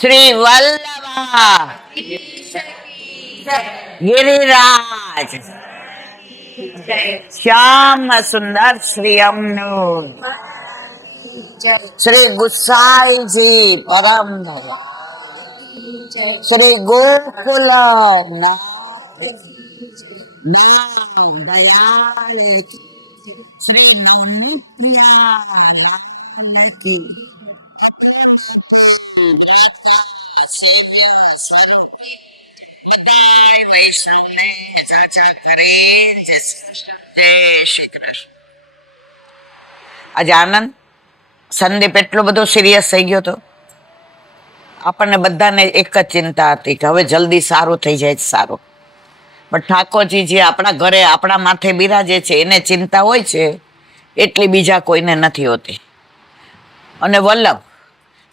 શ્રી વલ્લભા ગિરિરાજ શ્યામ સુંદર શ્રી અમનું શ્રી ગુસાઈજી પરમ શ્રી ગોકુલ દયાલ શ્રી આજે આનંદ સંદીપ એટલો બધો સિરિયસ થઈ ગયો હતો. આપણને બધાને એક જ ચિંતા હતી કે હવે જલ્દી સારું થઈ જાય સારું. પણ ઠાકોરજી જે આપણા ઘરે આપણા માથે બિરાજે છે એને ચિંતા હોય છે એટલી બીજા કોઈને નથી હોતી. અને વલ્લભ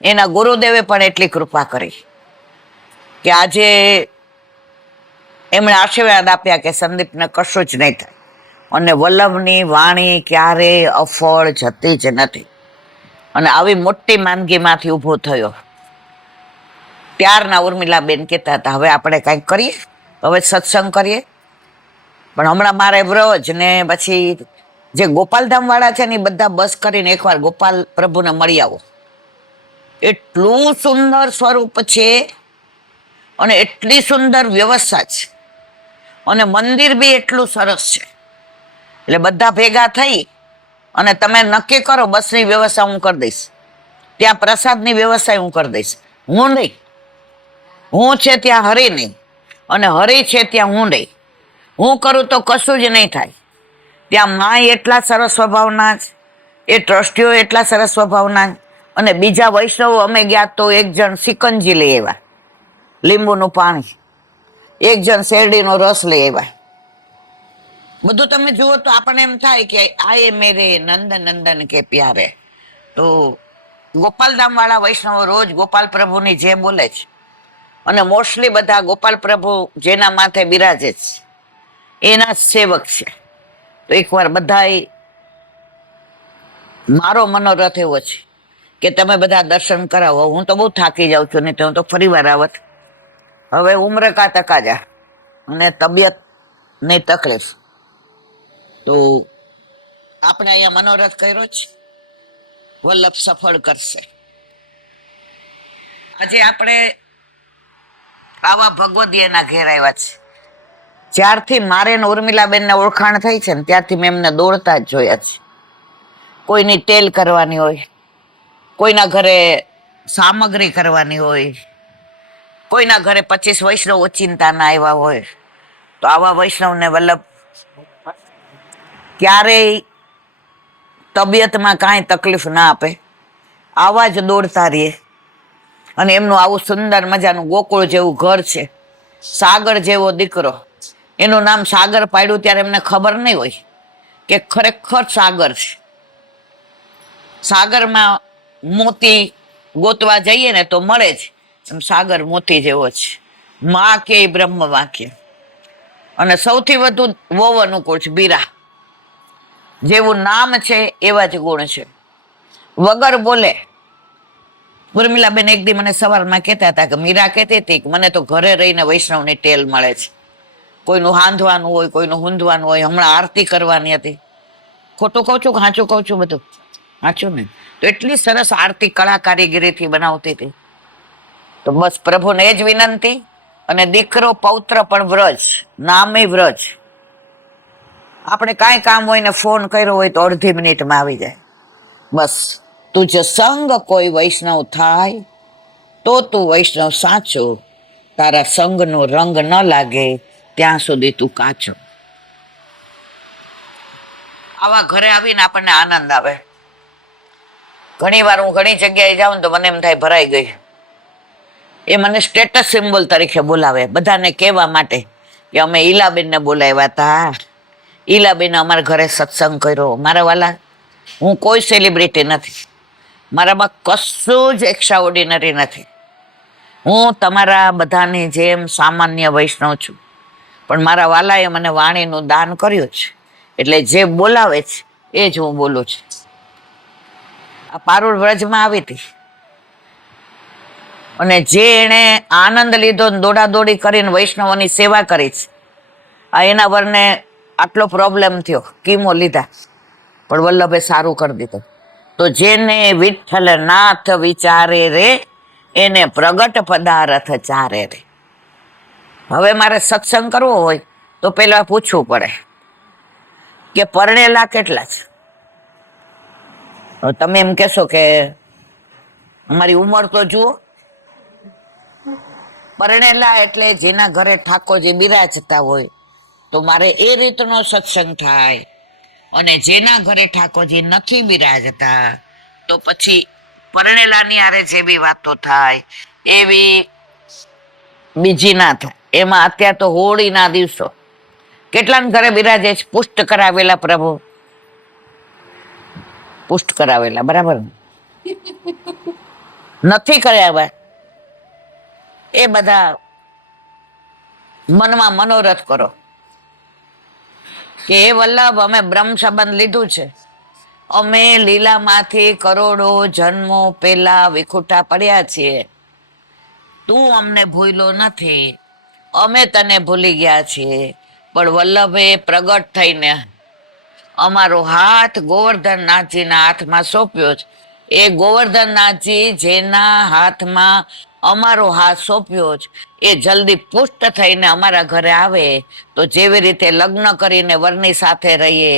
એના ગુરુદેવે પણ એટલી કૃપા કરી કે આજે એમણે આશીર્વાદ આપ્યા કે સંદીપને કશું જ નહીં થાય. અને વલ્લભની વાણી ક્યારેય અફળ જતી જ નથી. અને આવી મોટી માંદગીમાંથી ઊભો થયો. ત્યારના ઉર્મિલાબેન કહેતા હતા હવે આપણે કંઈક કરીએ, હવે સત્સંગ કરીએ. પણ હમણાં મારે વ્રજ ને પછી જે ગોપાલધામ વાળા છે ને એ બધા બસ કરીને એકવાર ગોપાલ પ્રભુને મળી આવો. એટલું સુંદર સ્વરૂપ છે અને એટલી સુંદર વ્યવસ્થા છે અને મંદિર બી એટલું સરસ છે. એટલે બધા ભેગા થઈ અને તમે નક્કી કરો બસની વ્યવસ્થા હું કરી દઈશ, ત્યાં પ્રસાદની વ્યવસ્થા હું કરી દઈશ. હું નહીં, હું છે ત્યાં હરી નહીં અને હરી છે ત્યાં હું નહીં. હું કરું તો કશું જ નહીં થાય. ત્યાં માય એટલા સરસ સ્વભાવના જ, એ ટ્રસ્ટીઓ એટલા સરસ સ્વભાવના જ. અને બીજા વૈષ્ણવો અમે ગયા તો એક જણ સિકંજી લઈ આવ્યા, લીંબુનું પાણી, એક જણ શેરડીનો રસ લઈ આવ્યા. બધું તમે જુઓ તો આપણને એમ થાય કે આયે મેરે નંદ નંદન કે પ્યારે. તો ગોપાલધામ વાળા વૈષ્ણવો રોજ ગોપાલ પ્રભુની જે બોલે છે અને મોસ્ટલી બધા ગોપાલ પ્રભુ જેના માથે બિરાજે છે એના સેવક છે. તો એકવાર બધાય, મારો મનોરથ એવો છે કે તમે બધા દર્શન કરાવો. હું તો બહુ થાકી જાઉં છું, નહીં તો હું તો ફરી વાર આવત. હવે ઉમર કા તકાજા અને તબિયત ની તકલીફ, તો આપણે અહીંયા મનોરથ કર્યો છે, વલ્લભ સફળ કરશે. આજે આપણે આવા ભગવદીયના ઘેર આવ્યા છે. જ્યારથી મારે ને ઉર્મિલાબેનને ઓળખાણ થઈ છે ને ત્યારથી મેં એમને દોડતા જ જોયા છે. કોઈની ટેલ કરવાની હોય, કોઈના ઘરે સામગ્રી કરવાની હોય, કોઈના ઘરે 25 વૈષ્ણવ ઓચિંતાના આવ્યા હોય. તો આવા વૈષ્ણવને વલ્લભ ક્યારેય તબિયતમાં કાંઈ તકલીફ ના આપે, આવા જ દોડતા રહીએ. અને એમનું આવું સુંદર મજાનું ગોકુળ જેવું ઘર છે, સાગર જેવો દીકરો. એનું નામ સાગર પાડ્યું ત્યારે એમને ખબર નહીં હોય કે ખરેખર સાગર છે. સાગરમાં મોતી ગોતવા જઈએ ને તો મળે જ, એમ સાગર મોતી જેવો છે. માં કે બ્રહ્મ વાક્ય. અને સૌથી વધુ વહુ અનુકૂળ છે, બીરા. જેવું નામ છે એવા જ ગુણ છે, વગર બોલે. ઉર્મિલાબેન એક દી મને સવારમાં કહેતા હતા કે મીરા કહેતી હતી કે મને તો ઘરે રહીને વૈષ્ણવની ટેલ મળે છે. કોઈનું હાંધવાનું હોય, કોઈનું હુંધવાનું હોય. હમણાં આરતી કરવાની હતી. ખોટું કહું છું કે સાચું કહું છું? બધું સાચું ને? તો એટલી સરસ આરતી કળા કારીગરીથી બનાવતી હતી. તો બસ પ્રભુને એ જ વિનંતી. અને દીકરો પૌત્ર પણ વ્રજ, નામે વ્રજ. આપણે કાંઈ કામ હોય ને ફોન કર્યો હોય તો અડધી મિનિટમાં આવી જાય. બસ તુજ સંગ કોઈ વૈષ્ણવ થાય તો તું વૈષ્ણવ સાચો, તારા સંગનો રંગ ન લાગે ત્યાં સુધી તું કાચો. આવા ઘરે આવીને આપણને આનંદ આવે. ઘણી વાર હું ઘણી જગ્યાએ જાઉં તો મને એમ થાય ભરાઈ ગઈ. એ મને સ્ટેટસ સિમ્બોલ તરીકે બોલાવે, બધાને કહેવા માટે કે અમે ઈલાબેનને બોલાવ્યા હતા, ઈલાબેને અમારા ઘરે સત્સંગ કર્યો. મારા વાલા, હું કોઈ સેલિબ્રિટી નથી, મારામાં કશું જ એક્સ્ટ્રા ઓર્ડિનરી નથી. હું તમારા બધાની જેમ સામાન્ય વૈષ્ણવ છું. પણ મારા વાલાએ મને વાણીનું દાન કર્યું છે, એટલે જે બોલાવે છે એ જ હું બોલું છું. આ પારુલ વ્રજમાં આવી હતી, અને જે એને આનંદ લીધો, દોડાદોડી કરીને વૈષ્ણવોની સેવા કરી છે, આ એના વરને આટલો પ્રોબ્લેમ થયો, કીમો લીધા, પણ વલ્લભે સારું કરી દીધું. તો જેને વિઠ્ઠલ નાથ વિચારે રે, એને પ્રગટ પદાર્થ ચારે રે. હવે મારે સત્સંગ કરવો હોય તો પેલા પૂછવું પડે કે પરણેલા કેટલા છે. તમે એમ કહેશો કે અમારી ઉંમર તો જુઓ. પરણેલા એટલે જેના ઘરે ઠાકોરજી બિરાજતા હોય, તો મારે એ રીતનો સત્સંગ થાય. અને જેના ઘરે ઠાકોરજી નથી બિરાજતા, તો પછી પરણેલાની હારે જે બી વાતો થાય એવી બીજી ના થાય. એમાં અત્યારે તો હોળીના દિવસો કેટલાને ઘરે બિરાજે છે? પુષ્ટ કરાવેલા પ્રભુ, પુષ્ટ કરાવેલા, બરાબર નથી કરાવ્યા એ બધા મનમાં મનોરથ કરો કે એ વલ્લભ, અમે બ્રહ્મ સંબંધ લીધું છે, અમે લીલામાંથી કરોડો જન્મો પેલા વિખુટા પડ્યા છીએ, તું અમને ભૂલ્યો નથી, અમે તને ભૂલી ગયા છીએ. પણ વલ્લભે પ્રગટ થઈને અમારો હાથ ગોવર્ધનનાથજીના હાથમાં સોંપ્યો છે. એ ગોવર્ધનનાથજી જેના હાથમાં અમારો હાથ સોંપ્યો છે, એ જલ્દી પુષ્ટ થઈને અમારા ઘરે આવે, તો જેવી રીતે લગ્ન કરીને વરની સાથે રહીએ,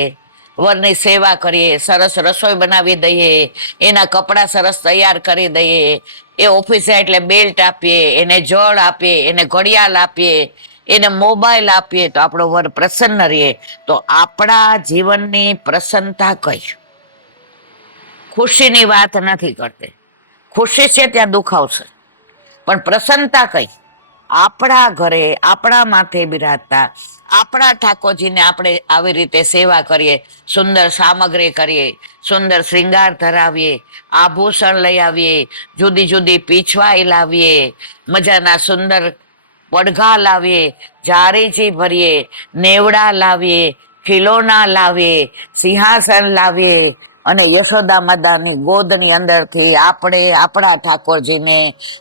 વરની સેવા કરીએ, સરસ રસોઈ બનાવી દઈએ, એના કપડાં સરસ તૈયાર કરી દઈએ, એ ઓફિસ જાય એટલે બેલ્ટ આપીએ, એને જળ આપીએ, એને ઘડિયાળ આપીએ, એને મોબાઈલ આપીએ, તો આપણો વર પ્રસન્ન રહીએ. તો આપણા જીવનની પ્રસન્નતા કઈ? ખુશીની વાત નથી કરતી. ખુશી છે ત્યાં દુઃખ આવશે, પણ પ્રસન્નતા કઈ? આપણા ઘરે આપણા માથે બિરાજતા આપણા ઠાકોરજીને આપણે આવી રીતે સેવા કરીએ, સુંદર સામગ્રી કરીએ, સુંદર શ્રૃંગાર ધરાવીએ, આભૂષણ લઈ આવીએ, જુદી જુદી પીછવાઈ લાવીએ, મજાના સુંદર પડઘા લાવીએ, જારીજી ભરીએ, નેવડા લાવીએ, ખીલોના લાવીએ, સિંહાસન લાવીએ, અને યશોદા માતાની ગોદની અંદરથી આપણે આપણા ઠાકોરજીને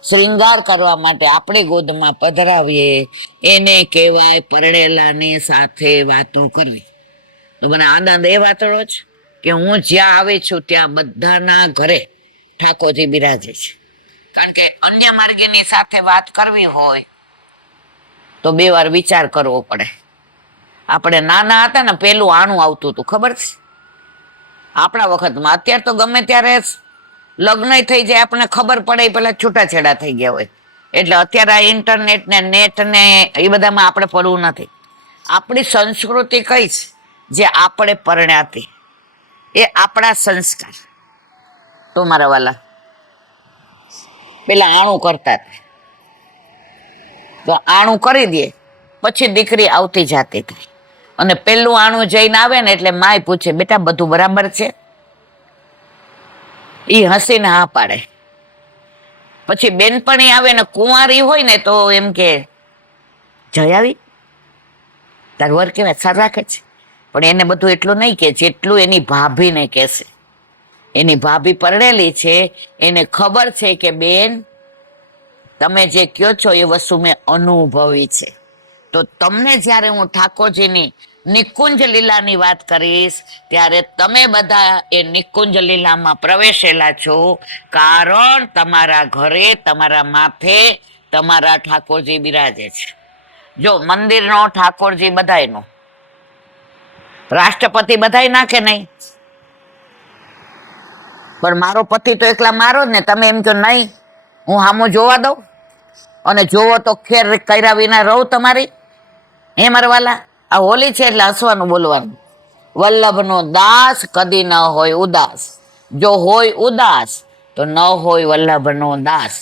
શ્રૃંગાર કરવા માટે આપણી ગોદમાં પધરાવીએ. એને કહેવાય પરણેલાની સાથે વાતો કરવી. તો મને આનંદ એ વાતનો જ કે હું જ્યાં આવી છું ત્યાં બધાના ઘરે ઠાકોરજી બિરાજે છે. કારણ કે અન્ય માર્ગીની સાથે વાત કરવી હોય તો બે વાર વિચાર કરવો પડે. આપણે નાના હતા ને, પેલું આણું આવતું હતું, ખબર છે આપણા વખતમાં. અત્યારે તો ગમે ત્યારે લગ્ન થઈ જાય, આપણને ખબર પડે પેલા છૂટાછેડા થઈ ગયા હોય. એટલે અત્યારે આ ઇન્ટરનેટ ને નેટ ને એ બધામાં આપણે પડવું નથી. આપણી સંસ્કૃતિ કઈ છે? જે આપણે પરણ્યાતી, એ આપણા સંસ્કાર. તો મારા વાલા પેલા આણું કરતા હતા, તો આણું કરી દે પછી દીકરી આવતી જાતી થાય. અને પેલું આણું જઈને આવે ને એટલે માય પૂછે, બેટા બધું બરાબર છે? ઈ હસીને હા પાડે. પછી બેનપણી આવે ને કુંવારી હોય ને તો એમ કે, જઈ આવી, તાર વર કેવા સારું રાખે છે? પણ એને બધું એટલું નહીં કે જેટલું એની ભાભીને કહેશે. એની ભાભી પરણેલી છે, એને ખબર છે કે બેન તમે જે કયો છો એ વસ્તુ મેં અનુભવી છે. તો તમને જ્યારે હું ઠાકોરજીની નિકુંજ લીલાની વાત કરીશ, ત્યારે તમે બધા એ નિકુંજ લીલામાં પ્રવેશેલા છો. કારણ તમારા ઘરે તમારા માથે તમારા ઠાકોરજી બિરાજે છે. જો મંદિરનો ઠાકોરજી બધાયનો, રાષ્ટ્રપતિ બધાય નાખે નહીં, પણ મારો પતિ તો એકલા મારો જ ને. તમે એમ કહો નહીં, હું હામું જોવા દઉં? અને જોવો તો ખેર કર્યા વિના રહું તમારી? હે મારા વાલા, આ હોલી છે એટલે હસવાનું બોલવાનું. વલ્લભનો દાસ કદી ન હોય ઉદાસ. જો હોય ઉદાસ તો ન હોય વલ્લભનો દાસ.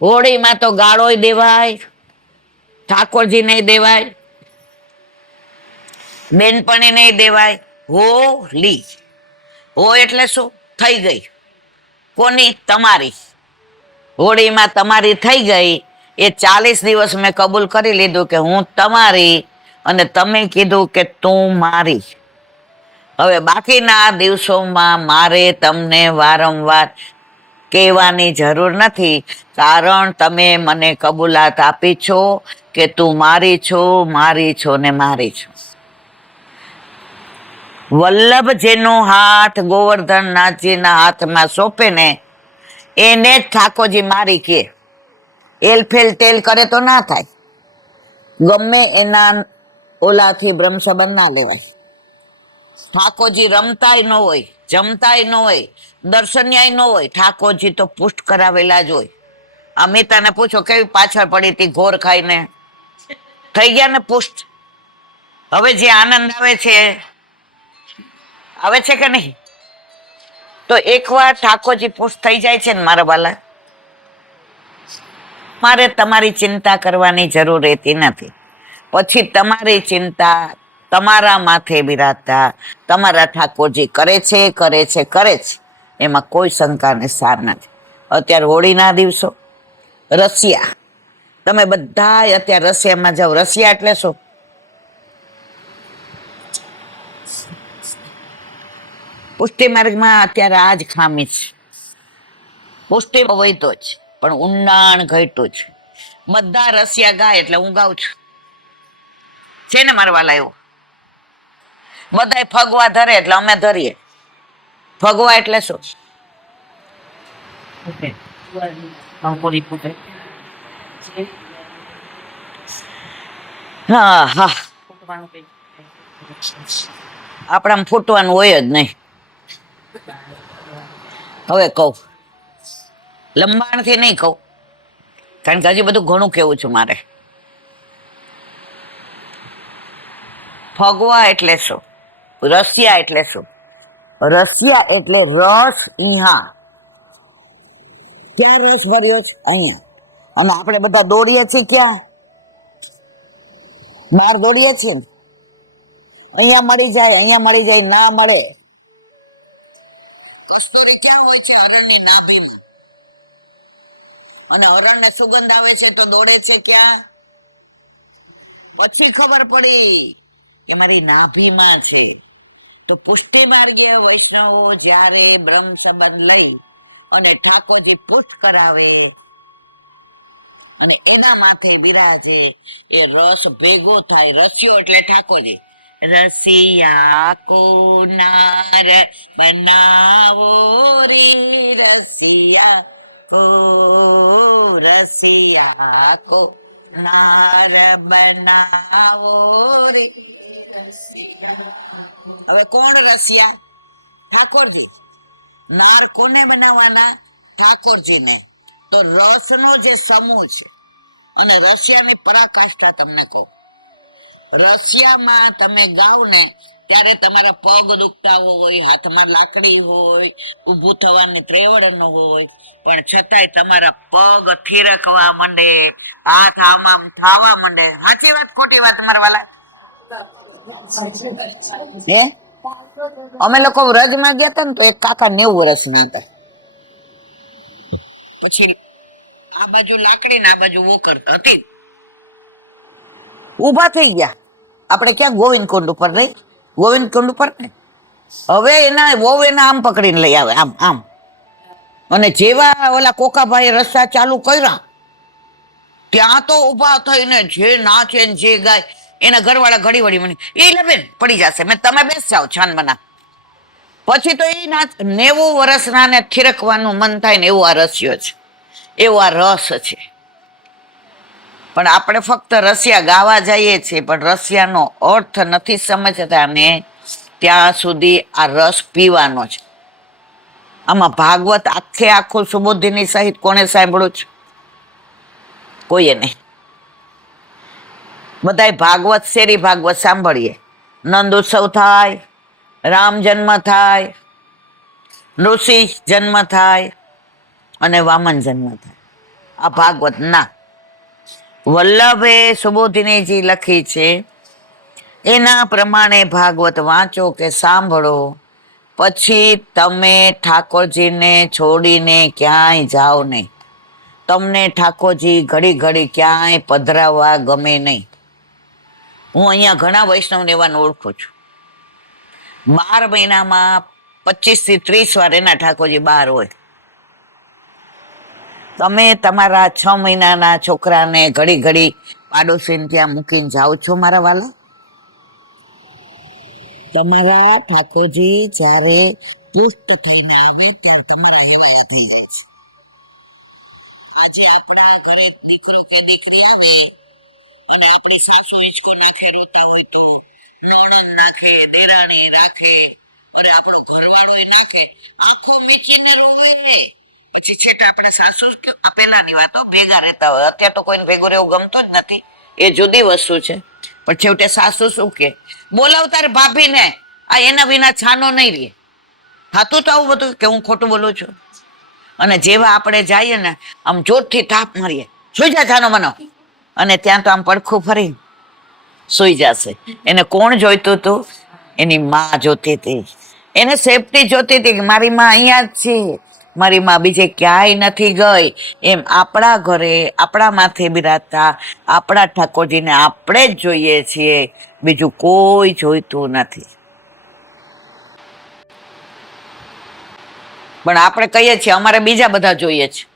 હોળીમાં તો ગાળોય દેવાય, ઠાકોરજી નહીં દેવાય, બેનપણી નહીં દેવાય. હોલી, હો એટલે શું? થઈ ગઈ. કોની? તમારી. હોળીમાં તમારી થઈ ગઈ. એ 40 દિવસ મેં કબૂલ કરી લીધું કે હું તમારી, અને તમે કીધું કે તું મારી. હવે બાકીના દિવસોમાં મારે તમને વારંવાર કહેવાની જરૂર નથી, કારણ તમે મને કબૂલાત આપી છો કે તું મારી છો, મારી છો ને મારી છો. વલ્લભ જેનો હાથ ગોવર્ધનનાથજીના હાથમાં સોંપે ને એને જ ઠાકોરજી મારી કે. એલફેલ તેલ કરે તો ના થાય. ગમે એના ઓલાથી બ્રહ્મ સંબંધ ના લેવાય. ઠાકોરજી રમતાય ન હોય, જમતાય ન હોય, દર્શન્યાય ન હોય, ઠાકોરજી તો પુષ્ટ કરાવેલા જ હોય. આ મેતાને પૂછો કેવી પાછળ પડી હતી ઘોર ખાઈને, થઈ ગયા ને પુષ્ટ. હવે જે આનંદ આવે છે કે નહીં? તો એકવાર ઠાકોરજી પુષ્ટ થઈ જાય છે ને મારા બાલા, મારે તમારી ચિંતા કરવાની જરૂર રહેતી નથી. પછી તમારી ચિંતા તમારા માથે બિરાજતા તમારા ઠાકોરજી કરે છે, કરે છે, કરે છે. એમાં કોઈ શંકાને સાર નથી. અત્યારે હોળીના દિવસો, રશિયા, તમે બધા અત્યારે રશિયામાં જાઓ. રશિયા એટલે શું? પુષ્ટિ માર્ગમાં અત્યારે આ જ ખામી છે. પુષ્ટિ વૈતો જ પણ ઊંડાણ ઘટ્યું છે. બધા રશિયા ગાય એટલે હું ગાઉં છું, છે ને મારા વાલા? એવું બધા ફગવા ધરે એટલે અમે ધરીએ. ફગવા એટલે શું? હા હા, આપણામાં ફૂટવાનું હોય જ નહીં. હવે કહું, લંબાણથી નહીં કહું, કારણ કે હજી બધું ઘણું કેવું છું મારે. ફગવા એટલે શું? રશિયા એટલે શું? રશિયા એટલે રસ ઈહા. ક્યાં રસ ભર્યો છે? અહીંયા. અને આપણે બધા દોડીએ છીએ ક્યાં? બહાર દોડીએ છીએ ને. અહીંયા મળી જાય, અહીંયા મળી જાય, ના મળે. કસ્તુરી ક્યાં હોય છે? હરણની નાભીમાં. અને હરણને સુગંધ આવે છે તો દોડે છે ક્યાં? પછી ખબર પડી કે મારી નાભીમાં છે. તો પુષ્ટિ માર્ગીય વૈષ્ણવો જ્યારે બ્રહ્મ સંબંધ લઈ અને ઠાકોરજી પુષ્ટ કરાવે અને એના માથે બિરાજે, એ રસ ભેગો થાય. રસ્યો એટલે ઠાકોરજી. રસિયા કો નાર બનાવો રે, રસિયા કો, રસિયા કો નાર બનાવો રે. હવે કોણ રસિયા? ઠાકોરજી. નાર કોને બનાવવાના? ઠાકોરજીને. તો રસનો જે સમૂહ છે, અને રશિયાની પરાકાષ્ઠા તમને કહું. રશિયામાં તમે ગાઓ ને ત્યારે તમારા પગ દુખતા હોય, હાથમાં લાકડી હોય, ઊભું થવાની ત્રેવડ ન હોય, પણ છતાંય તમારા પગ થીરકવા માંડે, હાથ આમ આમ થવા માંડે. સાચી વાત ખોટી વાત મારા વાલા? હે, અમે લોકો વ્રજમાં ગયા હતા ને તો એક કાકા 90 વર્ષના હતા. પછી આ બાજુ લાકડી ને આ બાજુ વોકર હતી, ઉભા થઈ ગયા. આપણે ક્યાં ગોવિંદ કુંડ ઉપર નહીં? ગોવિંદ કુંડ ઉપર ને. હવે એના વહુ એના આમ પકડીને લઈ આવે, આમ આમ. અને જેવા ઓલા કોકાભાઈ રસ્તા ચાલુ કર્યા ત્યાં તો ઉભા થઈને જે નાચે ને જે ગાય, એના ઘરવાળા ઘડી વળી મને એ લબેન પડી જશે, મેં તમે બેસ જાઓ છાનમના. પછી તો એ નાચ 90 વર્ષના ને થીરકવાનું મન થાય ને એવું આ રસ્યો છે, એવો આ રસ છે. પણ આપણે ફક્ત રશિયા ગાવા જઈએ છીએ, પણ રશિયાનો અર્થ નથી સમજતા ને ત્યાં સુધી આ રસ પીવાનો છે. આમાં ભાગવત આખે આખું સુબોધિની સહિત કોને સાંભળ્યું છે? કોઈએ નહીં. બધાય ભાગવત, શેરી ભાગવત સાંભળીએ. નંદ ઉત્સવ થાય, રામ જન્મ થાય, નૃસિંહ જન્મ થાય અને વામન જન્મ થાય. આ ભાગવત ના. વલ્લભે સુબોધિનીજી લખી છે એના પ્રમાણે ભાગવત વાંચો કે સાંભળો, પછી તમે ઠાકોરજીને છોડીને ક્યાંય જાઓ નહીં. તમને ઠાકોરજી ઘડી ઘડી ક્યાંય પધરાવવા ગમે નહીં. હું અહીંયા ઘણા વૈષ્ણવને એવાને ઓળખું છું. 12 મહિનામાં 25 થી 30 વાર એના ઠાકોરજી બહાર હોય. તમે તમારા 6 મહિનાના છોકરાને ઘડી ઘડી પાડોશીને ત્યાં મૂકીને જાઓ છો મારા વાલા? તમારા ઠાકોરજી જ્યારે પુષ્ટ થઈને આવે ત્યારે તમારા હવા થઈ જાય છે. આજે આપણા ઘરે દીકરો કે દીકરી આવે અને આપણી સાસુ હિચકી નાખે રોતા હોય તો નણંદ નાખે, દેરાણી નાખે, અને આપણો ઘરવાળો નાખે, આખું મીચીને રોવે. પછી છેટા આપણે સાસુ પેલાની વાતો ભેગા રહેતા હોય, અત્યારે તો કોઈને ભેગું રહેવું ગમતું જ નથી, એ જુદી વસ્તુ છે. પણ છેવટે સાસુ શું કે, બોલાવ તારે ભાભીને, આ એના વિના છાનો નહીં રહે. થાતું તો આવું બધું કે હું ખોટું બોલું છું? અને જેવા આપણે જઈએ ને આમ જોરથી થાપ મારીએ, સુઈ જા છાનો મનો, અને ત્યાં તો આમ પડખું ફરી સુઈ જશે. એને કોણ જોઈતું હતું? એની માં જોતી હતી, એને સેફટી જોતી હતી કે મારી માં અહીંયા જ છે, મારી માં બીજે ક્યાંય નથી ગઈ. એમ આપણા ઘરે આપણા માથે બિરાજતા આપણા ઠાકોરજીને આપણે જ જોઈએ છીએ, બીજું કોઈ જોઈતું નથી. પણ આપણે કહીએ છીએ અમારે બીજા બધા જોઈએ છે,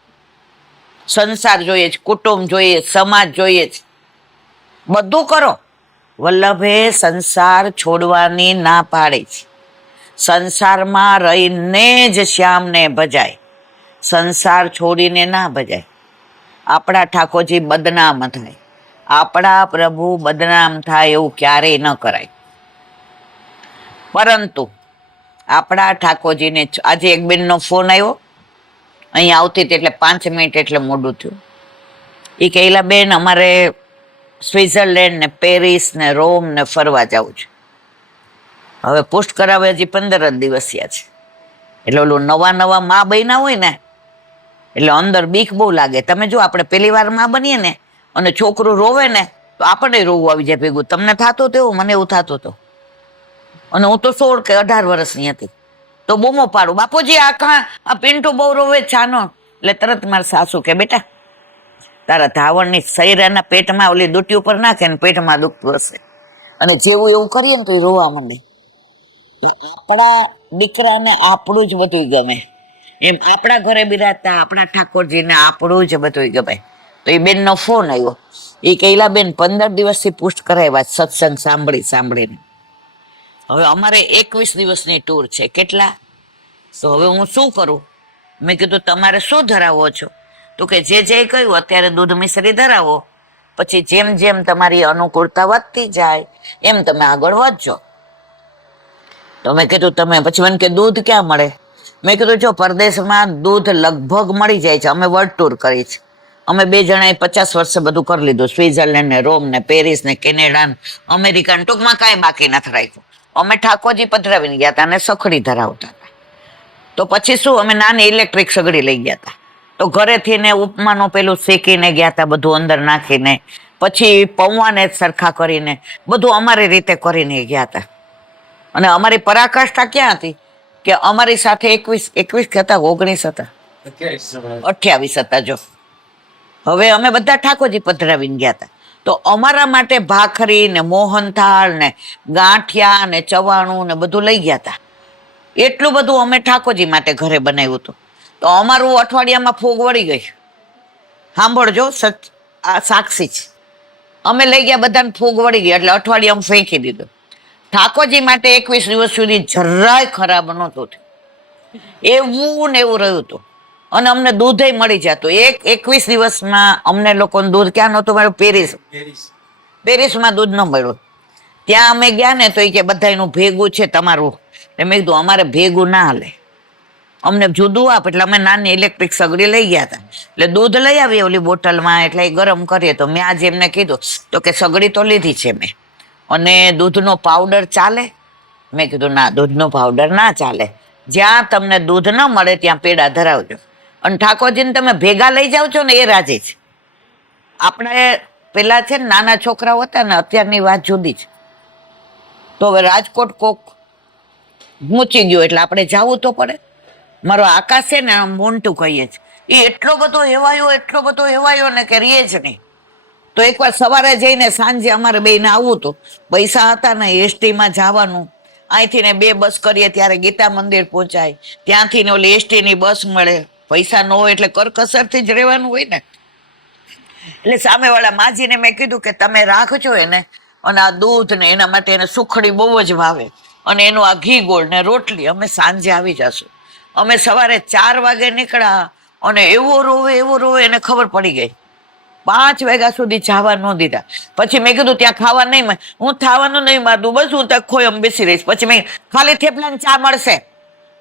સંસાર જોઈએ છે, કુટુંબ જોઈએ, સમાજ જોઈએ છે, બધું કરો. વલ્લભે સંસાર છોડવાની ના પાડે છે. સંસારમાં રહીને જ શ્યામને ભજાય, સંસાર છોડીને ના ભજાય. આપણા ઠાકોરજી બદનામ થાય, આપણા પ્રભુ બદનામ થાય એવું ક્યારેય ન કરાય. પરંતુ આપણા ઠાકોરજીને આજે એક બેનનો ફોન આવ્યો, અહીંયા આવતી હતી એટલે 5 મિનિટ એટલે મોડું થયું. એ કહેલા બેન અમારે સ્વિટ્ઝરલેન્ડ ને પેરિસ ને રોમ ને ફરવા જવું છે. હવે પોસ્ટ કરાવે હજી 15 જ દિવસ થયા છે. એટલે ઓલું નવા માં બન્યા હોય ને એટલે અંદર બીક બહુ લાગે. તમે જો આપણે પહેલી વાર માં બનીએ ને અને છોકરું રોવે ને તો આપણને રોવું આવી જાય ભેગું. તમને થતું હતું? મને એવું થતું હતું. અને હું તો 16 કે 18 વર્ષની હતી તો બૂમો પાડું, બાપુજી આ પિન્ટુ બહુ રોવે છાનો. એટલે તરત મારા સાસુ કે બેટા તારા ધાવણની સૈરાના પેટમાં ઓલી દુટી ઉપર નાખે ને પેટમાં દુખતું હશે. અને જેવું એવું કરીએ ને તો એ રોવા માંડે. તો આપણા દીકરાને આપણું જ બધું ગમે, એમ આપણા ઘરે બિરાજતા આપણા ઠાકોરજીને આપણું જ બધું ગમે. તો એ બેનનો ફોન આવ્યો, એ કહેલા બેન 15 દિવસથી પુષ્ટ કરાવ્યા સત્સંગ સાંભળીને. હવે અમારે 21 દિવસની ટૂર છે. કેટલા? તો હવે હું શું કરું? મેં કીધું તમારે શું ધરાવો છો? તો કે જે કહ્યું અત્યારે દૂધ મિશ્રી ધરાવો, પછી જેમ જેમ તમારી અનુકૂળતા વધતી જાય એમ તમે આગળ વધજો. તો મેં કીધું તમે, પછી મને કે દૂધ ક્યાં મળે? મેં કીધું જો પરદેશમાં દૂધ લગભગ મળી જાય છે. અમે વર્લ્ડ ટૂર કરી છે, અમે 2 જણાએ 50 વર્ષે બધું કરી લીધું, સ્વિટ્ઝરલેન્ડ ને રોમ ને પેરિસ ને કેનેડા ને અમેરિકા ને, ટૂંકમાં કાંઈ બાકી નથી રાખ્યું. અમે ઠાકોરજી પધરાવીને ગયા હતા અને સખડી ધરાવતા હતા. તો પછી શું, અમે નાની ઇલેક્ટ્રિક સગડી લઈ ગયા હતા. તો ઘરેથી ને ઉપમાનું પેલું શેકીને ગયા હતા, બધું અંદર નાખીને, પછી પૌવાને સરખા કરીને બધું અમારી રીતે કરીને ગયા હતા. અને અમારી પરાકાષ્ઠા ક્યાં હતી કે અમારી સાથે 21 હતા, 19 હતા, 28 હતા. જો હવે અમે બધા ઠાકોરજી પધરાવીને ગયા હતા. તો અમારા માટે ભાખરી ને મોહનથાળ ને ગાંઠિયા ને ચવાણું ને બધું લઈ ગયા હતા. એટલું બધું અમે ઠાકોરજી માટે ઘરે બનાવ્યું હતું. તો અમારું અઠવાડિયામાં ફૂગ વળી ગઈ. સાંભળજો, આ સાક્ષી છે. અમે લઈ ગયા બધાને ફૂગ વળી ગઈ એટલે અઠવાડિયામાં ફેંકી દીધું. ઠાકોરજી માટે 21 દિવસ સુધી જરાય ખરાબ નહોતું, એવું ને એવું રહ્યું હતું. અને અમને દૂધે મળી જતું. 21 દિવસમાં અમને લોકોને દૂધ ક્યાં નહોતું મળ્યું? પેરિસમાં દૂધ ન મળ્યું. ત્યાં અમે ગયા ને તો એ કે બધાનું ભેગું છે તમારું. મેં કીધું અમારે ભેગું ના હાલે, અમને જુદું આપ. એટલે અમે નાની ઇલેક્ટ્રિક સગડી લઈ ગયા હતા. એટલે દૂધ લઈ આવીએ ઓલી બોટલમાં, એટલે એ ગરમ કરીએ. તો મેં આજે એમને કીધું તો કે સગડી તો લીધી છે મેં, અને દૂધનો પાવડર ચાલે? મેં કીધું ના, દૂધનો પાવડર ના ચાલે. જ્યાં તમને દૂધ ન મળે ત્યાં પેડા ધરાવજો. અને ઠાકોરજીને તમે ભેગા લઈ જાઓ છો ને એ રાજી છે. આપણે પેલા છે ને નાના છોકરાઓ હતા ને, અત્યારની વાત જુદી છે. તો હવે રાજકોટ કોક મૂચી ગયો એટલે આપણે જવું તો પડે. મારો આકાશ છે ને મોન્ટું કહીએ છે, એ એટલો બધો હેવાયો ને કે રીએ જ નહીં. તો એકવાર સવારે જઈને સાંજે અમારે બેને આવવું હતું, પૈસા હતા ને એસટીમાં જવાનું. અહીંથી ને 2 બસ કરીએ ત્યારે ગીતા મંદિર પહોંચાય, ત્યાંથી ને ઓલી એસટીની બસ મળે. પૈસા ન હોય એટલે કરકસરથી જ રહેવાનું હોય ને. એટલે સામેવાળા માજીને મેં કીધું કે તમે રાખજો એને, અને આ દૂધ ને એના માટે એને સુખડી બહુ જ ભાવે, અને એનું આ ઘી ગોળ ને રોટલી, અમે સાંજે આવી જશું. અમે સવારે 4 વાગે નીકળ્યા અને એવો રોવે એને ખબર પડી ગઈ. 5 વાગ્યા સુધી જવા ન દીધા. પછી મેં કીધું ત્યાં ખાવા નહીં, હું ખાવાનું નહીં મારું, બસ હું ત્યાં ખોયમ બેસી રહીશ. પછી મેં ખાલી થેપલા ને ચા મળશે,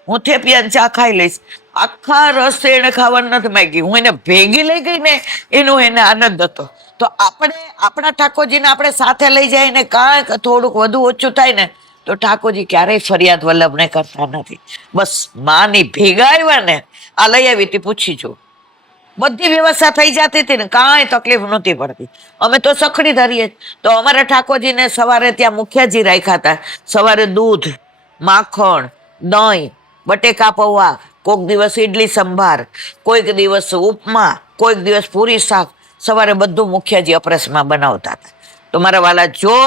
હું થેપિયા ને ચા ખાઈ લઈશ. આખા રસ્તે એને ખાવાનું નથી માંગી, હું એને ભેગી લઈ ગઈ ને એનો એને આનંદ હતો. તો આપણે આપણા ઠાકોરજીને આપણે સાથે લઈ જાય ને કાંઈક થોડુંક વધુ ઓછું થાય ને તો ઠાકોરજી ક્યારેય ફરિયાદ વલ્લભને કરતા નથી. બસ માની ભેગા આવ્યા ને, આ લઈ આવી હતી પૂછી જો, બધી વ્યવસ્થા થઈ જતી હતી ને, કાંઈ તકલીફ નહોતી પડતી. અમે તો સખડી ધરીએ. તો અમારા ઠાકોરજીને સવારે ત્યાં મુખિયાજી રાખ્યા હતા. સવારે દૂધ, માખણ, દહીં, બટેકા પૌવા, કોઈક દિવસ ઈડલી સંભાર, કોઈક દિવસ ઉપમા, કોઈક દિવસ પૂરી શાક, સવારે બધું મુખિયાજી અપરસમાં બનાવતા હતા. તો મારા વાલા, જો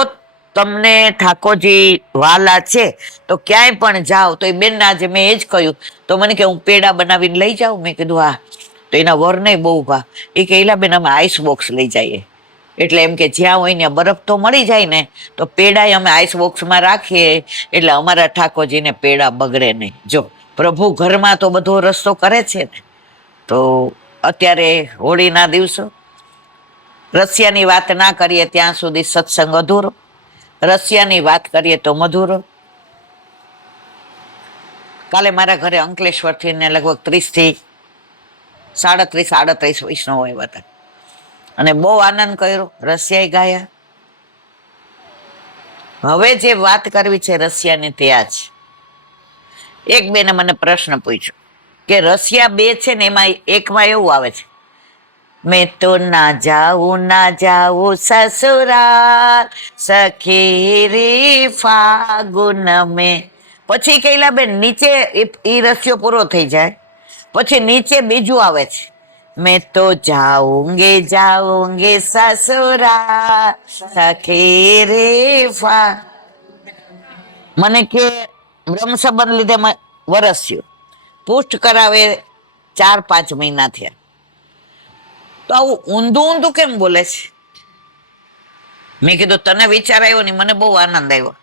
તમને ઠાકોરજી વાલા છે તો ક્યાંય પણ જાઓ તો એ બેન આજે મેં એ જ કહ્યું, તો મને કે હું પેડા બનાવીને લઈ જાઉં. મેં કીધું હા. તો એના વર નહીં બહુ ભા, એ કે એલા બેન અમે આઈસ બોક્સ લઈ જઈએ. એટલે એમ કે જ્યાં હોય ત્યાં બરફ તો મળી જાય ને, તો પેડા અમે આઈસ બોક્સમાં રાખીએ એટલે અમારા ઠાકોરજીને પેડા બગડે નહીં. જો પ્રભુ ઘરમાં તો બધો રસ્તો કરે છે ને. તો અત્યારે હોળીના દિવસો, રશિયાની વાત ના કરીએ ત્યાં સુધી સત્સંગ અધૂરો, રશિયાની વાત કરીએ તો મધુરો. કાલે મારા ઘરે અંકલેશ્વરથી ને લગભગ 30 થી 37 વૈષ્ણવ આવ્યા હતા અને બહુ આનંદ કર્યો. રશિયાએ ગાયા. હવે જે વાત કરવી છે રશિયાની તે આ છે. એક બેને મને પ્રશ્ન પૂછ્યો કે રશિયા 2 છે ને એમાં એકમાં એવું આવે છે, मैं तो ना जाऊं ससुराल सखी रे फागुन में. પછી કઈલા બેન નીચે ઈ રસ્યો પૂરો થઈ જાય પછી નીચે બીજું આવે છે, मैं तो जाऊंगे ससुराल सखी रे फा. મને કે બ્રહ્મ સંબંધ લીધે વરસ્યો, પુષ્ટ કરાવે 4-5 મહિના થયા. તો આવું ઊંધું કેમ બોલે છે? મેં કીધું તને વિચાર આવ્યો ને, મને બહુ આનંદ આવ્યો.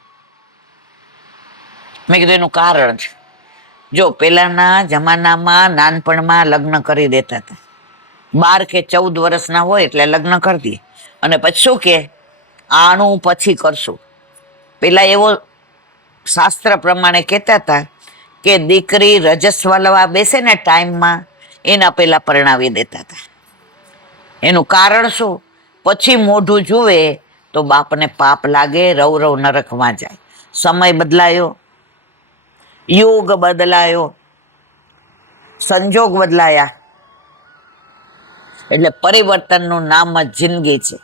મેં કીધું એનું કારણ છે. જો પેલાના જમાનામાં નાનપણમાં લગ્ન કરી દેતા હતા. 12 કે 14 વર્ષના હોય એટલે લગ્ન કરી દે, અને પછી શું કે આણું પછી કરશું. પેલા એવો શાસ્ત્ર પ્રમાણે કહેતા હતા કે દીકરી રજસ્વલવા બેસે ને ટાઈમમાં એના પેલા પરણાવી દેતા હતા. એનું કારણ શું? પછી મોઢું જુએ તો બાપને પાપ લાગે, રવ નરકમાં જાય. સમય બદલાયો, યુગ બદલાયો, સંજોગ બદલાયા, એટલે પરિવર્તનનું નામ જ જિંદગી છે.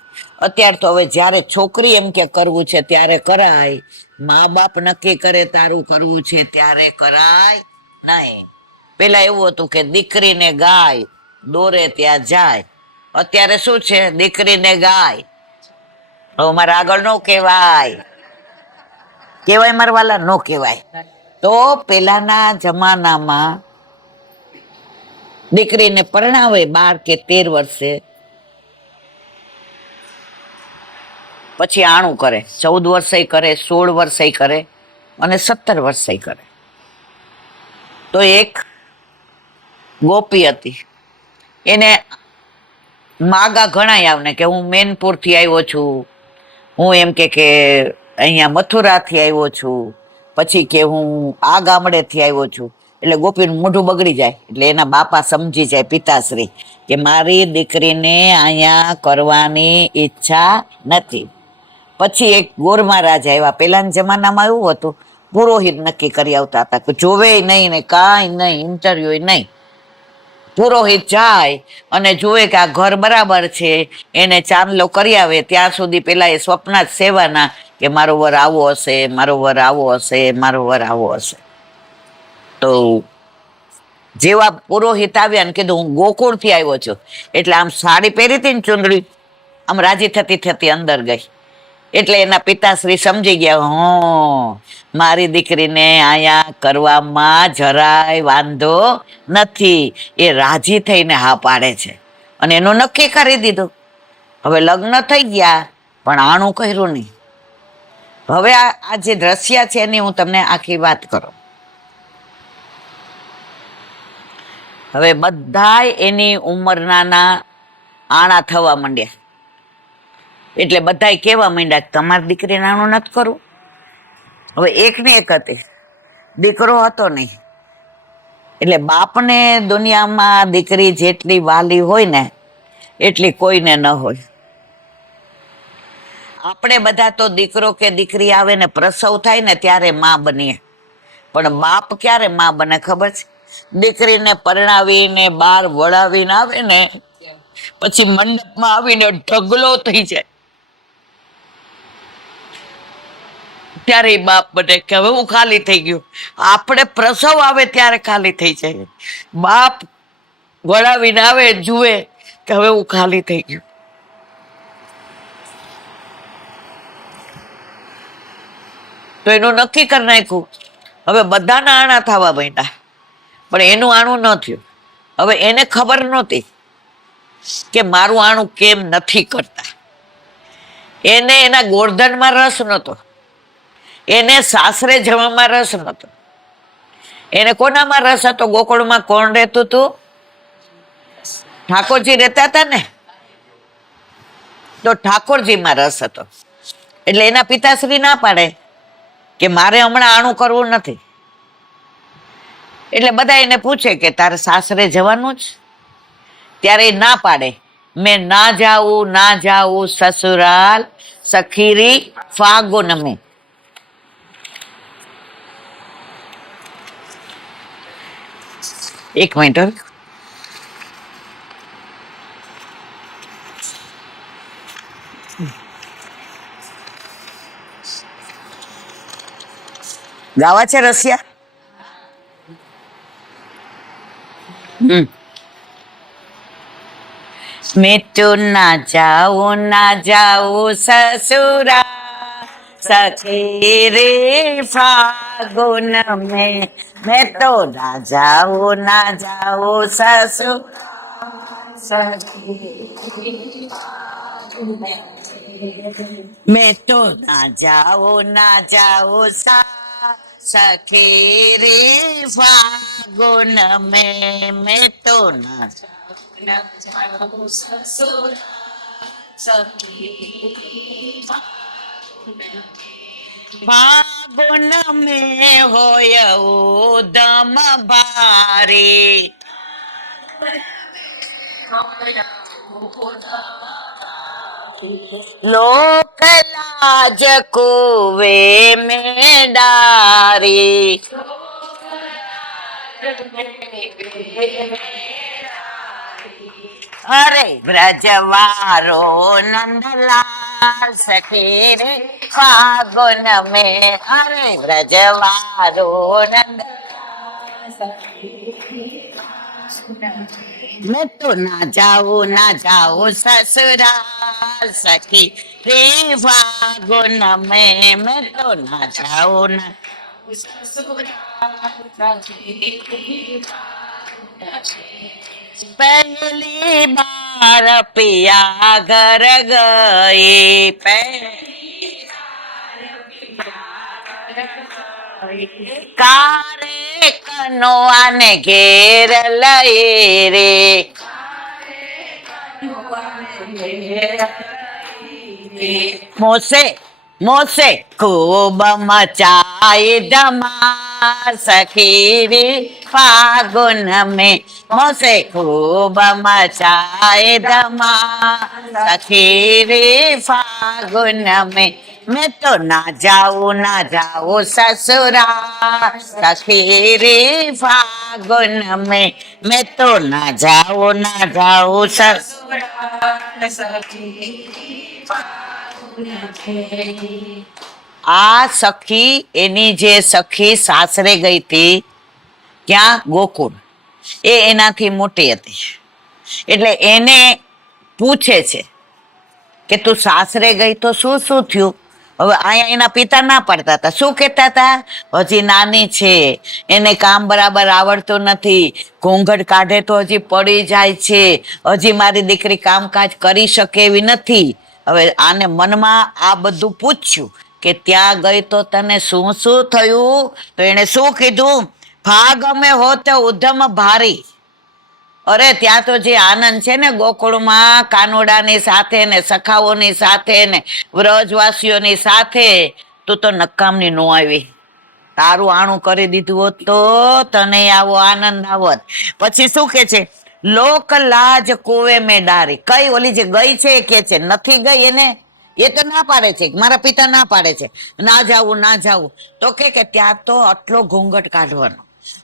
અત્યારે તો હવે જ્યારે છોકરી એમ કે કરવું છે ત્યારે કરાય, મા બાપ નક્કી કરે તારું કરવું છે ત્યારે કરાય નહીં. પેલા એવું હતું કે દીકરીને ગાય દોરે ત્યાં જાય. અત્યારે શું છે? દીકરીને ગાય મારા આગળ નો કહેવાય, કહેવાય મારા વાલા નો કહેવાય. તો પેલાના જમાનામાં દીકરીને પરણાવે 12 કે 13 વર્ષે, પછી આણું કરે. 14 વર્ષે કરે, 16 વર્ષે કરે અને 17 વર્ષે કરે. તો એક ગોપી હતી, એને માગા ઘણા આવને કે હું મેનપુર થી આવ્યો છું, હું એમ કે અહીંયા મથુરા થી આવ્યો છું, પછી કે હું આ ગામડેથી આવ્યો છું. એટલે ગોપીનું મોઢું બગડી જાય. એટલે એના બાપા સમજી જાય, પિતાશ્રી, કે મારી દીકરીને અહીંયા કરવાની ઈચ્છા નથી. પછી એક ગોરમા રાજા આવ્યા. પેલાના જમાનામાં એવું હતું, પુરોહિત નક્કી કરી આવતા હતા, કે જોવે નહીં ને કાંઈ નહીં, ઇન્ટરવ્યુ નહીં. પુરોહિત જાય અને જુએ કે આ ઘર બરાબર છે, એને ચાંદલો કરી આવે ત્યાં સુધી પેલા એ સ્વપ્ન જ સેવાના કે મારો વર આવો હશે, મારો વર આવો હશે, મારો વર આવો હશે. તો જેવા પુરોહિત આવ્યા ને કીધું હું ગોકુળ થી આવ્યો છું, એટલે આમ સાડી પહેરી હતી ને ચુંદડી, આમ રાજી થતી અંદર ગઈ. એટલે એના પિતાશ્રી સમજી ગયા, મારી દીકરીને આયા કરવામાં જરાય વાંધો નથી, એ રાજી થઈને હા પાડે છે. અને એનું નક્કી કરી દીધું. હવે લગ્ન થઈ ગયા પણ આણું કર્યું નહીં. હવે આ જે દ્રશ્ય છે એની હું તમને આખી વાત કરું. હવે બધાય એની ઉંમરનાના આણા થવા માંડ્યા. એટલે બધાય કેવા માંડ્યા, તમારી દીકરીને આણું નથી કરવું. હવે એકને એક હતી, દીકરો હતો નહીં. એટલે બાપને દુનિયામાં દીકરી જેટલી વાલી હોય ને એટલી કોઈને ન હોય. આપણે બધા તો દીકરો કે દીકરી આવે ને પ્રસવ થાય ને ત્યારે માં બનીએ, પણ બાપ ક્યારે માં બને ખબર છે? દીકરીને પરણાવીને બહાર વળાવીને આવે ને પછી મંડપમાં આવીને ઢગલો થઈ જાય ત્યારે બાપ બને કે હવે હું ખાલી થઈ ગયું. આપણે પ્રસવ આવે ત્યારે ખાલી થઈ જાય. બાપ વળાવીને આવે જુએ કે હવે હું ખાલી થઈ ગયું. તો એનું નક્કી કરી નાખ્યું. હવે બધાના આણા થવા માંડ્યા પણ એનું આણું ન થયું. હવે એને ખબર નહોતી કે મારું આણું કેમ નથી કરતા. એને એના ગોર્ધનમાં રસ નહોતો, એને સાસરે જવામાં રસ નહોતો. એને કોનામાં રસ હતો? ગોકુળમાં કોણ રહેતું હતું? ઠાકોરજી રહેતા હતા ને, તો ઠાકોરજીમાં રસ હતો. એટલે એના પિતાશ્રી ના પાડે કે મારે હમણાં આણું કરવું નથી. એટલે બધા એને પૂછે કે તારે સાસરે જવાનું જ? ત્યારે એ ના પાડે, મેં ના જાઉં સસુરાલ સખીરી ફાગુન में. એક મિનિટ, ગાવા છે રસિયા? मैं तो ना जाऊं ससुरा सखी रे फागुन में. मैं तो ना जाऊं ससुरा मैं तो ना जाऊं सखी रे फागुन में. मैं तो ना फागुन में होय उदम भारी. लोक लाज कुवे में डारी. अरे ब्रजवारो नंदलाल सखी रे फागुन में. अरे ब्रजवारो नंदलाल मैं तो ना जाऊं ससुराल सखी रे फागुन में. मैं तो ना जाऊं पहली बार पिया घर गए. कारे कनोआ ने घेर लए रे. मोसे खूब मचाए धमाल सखी रे फागुन में. मोसे खूब मचाए धमाल सखी रे फागुन में. मैं तो ना जाऊं ससुराल सखी रे फागुन में. मैं तो ना जाऊं ससुराल सखी. આ સખી એની જે સખી સાસરે ગઈ હતી ક્યાં? ગોકુળ. એ એનાથી મોટી હતી એટલે એને પૂછે છે કે તું સાસરે ગઈ તો શું થયું? હવે અહીંયા એના પિતા ના પાડતા હતા, શું કહેતા હતા? હજી નાની છે, એને કામ બરાબર આવડતું નથી, ઘૂંઘટ કાઢે તો હજી પડી જાય છે, હજી મારી દીકરી કામકાજ કરી શકે એવી નથી. હવે આને મનમાં આ બધું પૂછ્યું કે ત્યાં ગઈ તો તને શું શું થયું? તો એને શું કીધું? ભાગ અમે હોત ઉધમ ભારી. અરે ત્યાં તો જે આનંદ છે ને ગોકુળમાં, કાનોડાની સાથે ને સખાઓની સાથે ને વ્રજવાસીઓની સાથે, તું તો નકામની નો આવી. તારું આણું કરી દીધું હોત તો તને આવો આનંદ આવત. પછી શું કે છે? લોક લાજ કુવે મેં ડારી. કઈ ઓલી જે ગઈ છે એ કે છે, નથી ગઈ એને, એ તો ના પાડે છે, મારા પિતા ના પાડે છે, ના જાવું ના જાવું. તો કે ત્યાં તો આટલો ઘૂંઘટ કાઢવાનો.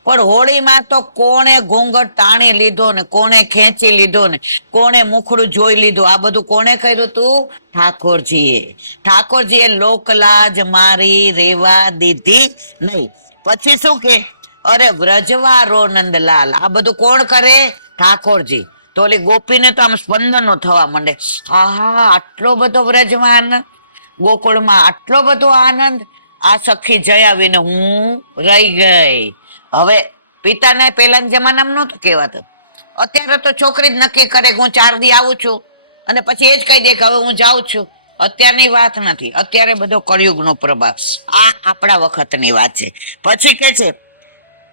પણ હોળીમાં તો કોણે ઘૂંઘટ તાણી લીધો ને કોણે ખેંચી લીધો ને કોણે મુખડું જોઈ લીધું? આ બધું કોણે કર્યું તું? ઠાકોરજીએ. ઠાકોરજીએ લોકલાજ મારી રેવા દીધી નહીં. પછી શું કે? અરે વ્રજવારો નંદલાલ. આ બધું કોણ કરે? ઠાકોરજી. તો ઓલી ગોપીને તો આમ સ્પંદનો થવા માંડે, આહા આટલો બધો વ્રજમાં આનંદ, ગોકુળમાં આટલો બધો આનંદ, આ સખી જઈ આવીને હું રહી ગઈ. હવે પિતાને પહેલાના જમાનામાં નહોતું કહેવાતું. અત્યારે તો છોકરી જ નક્કી કરે કે હું 4 દી આવું છું અને પછી એ જ કહી દે કે હવે હું જાઉં છું. અત્યારની વાત નથી, અત્યારે બધો કળિયુગનો પ્રભાવ. આ આપણા વખતની વાત છે. પછી કે છે,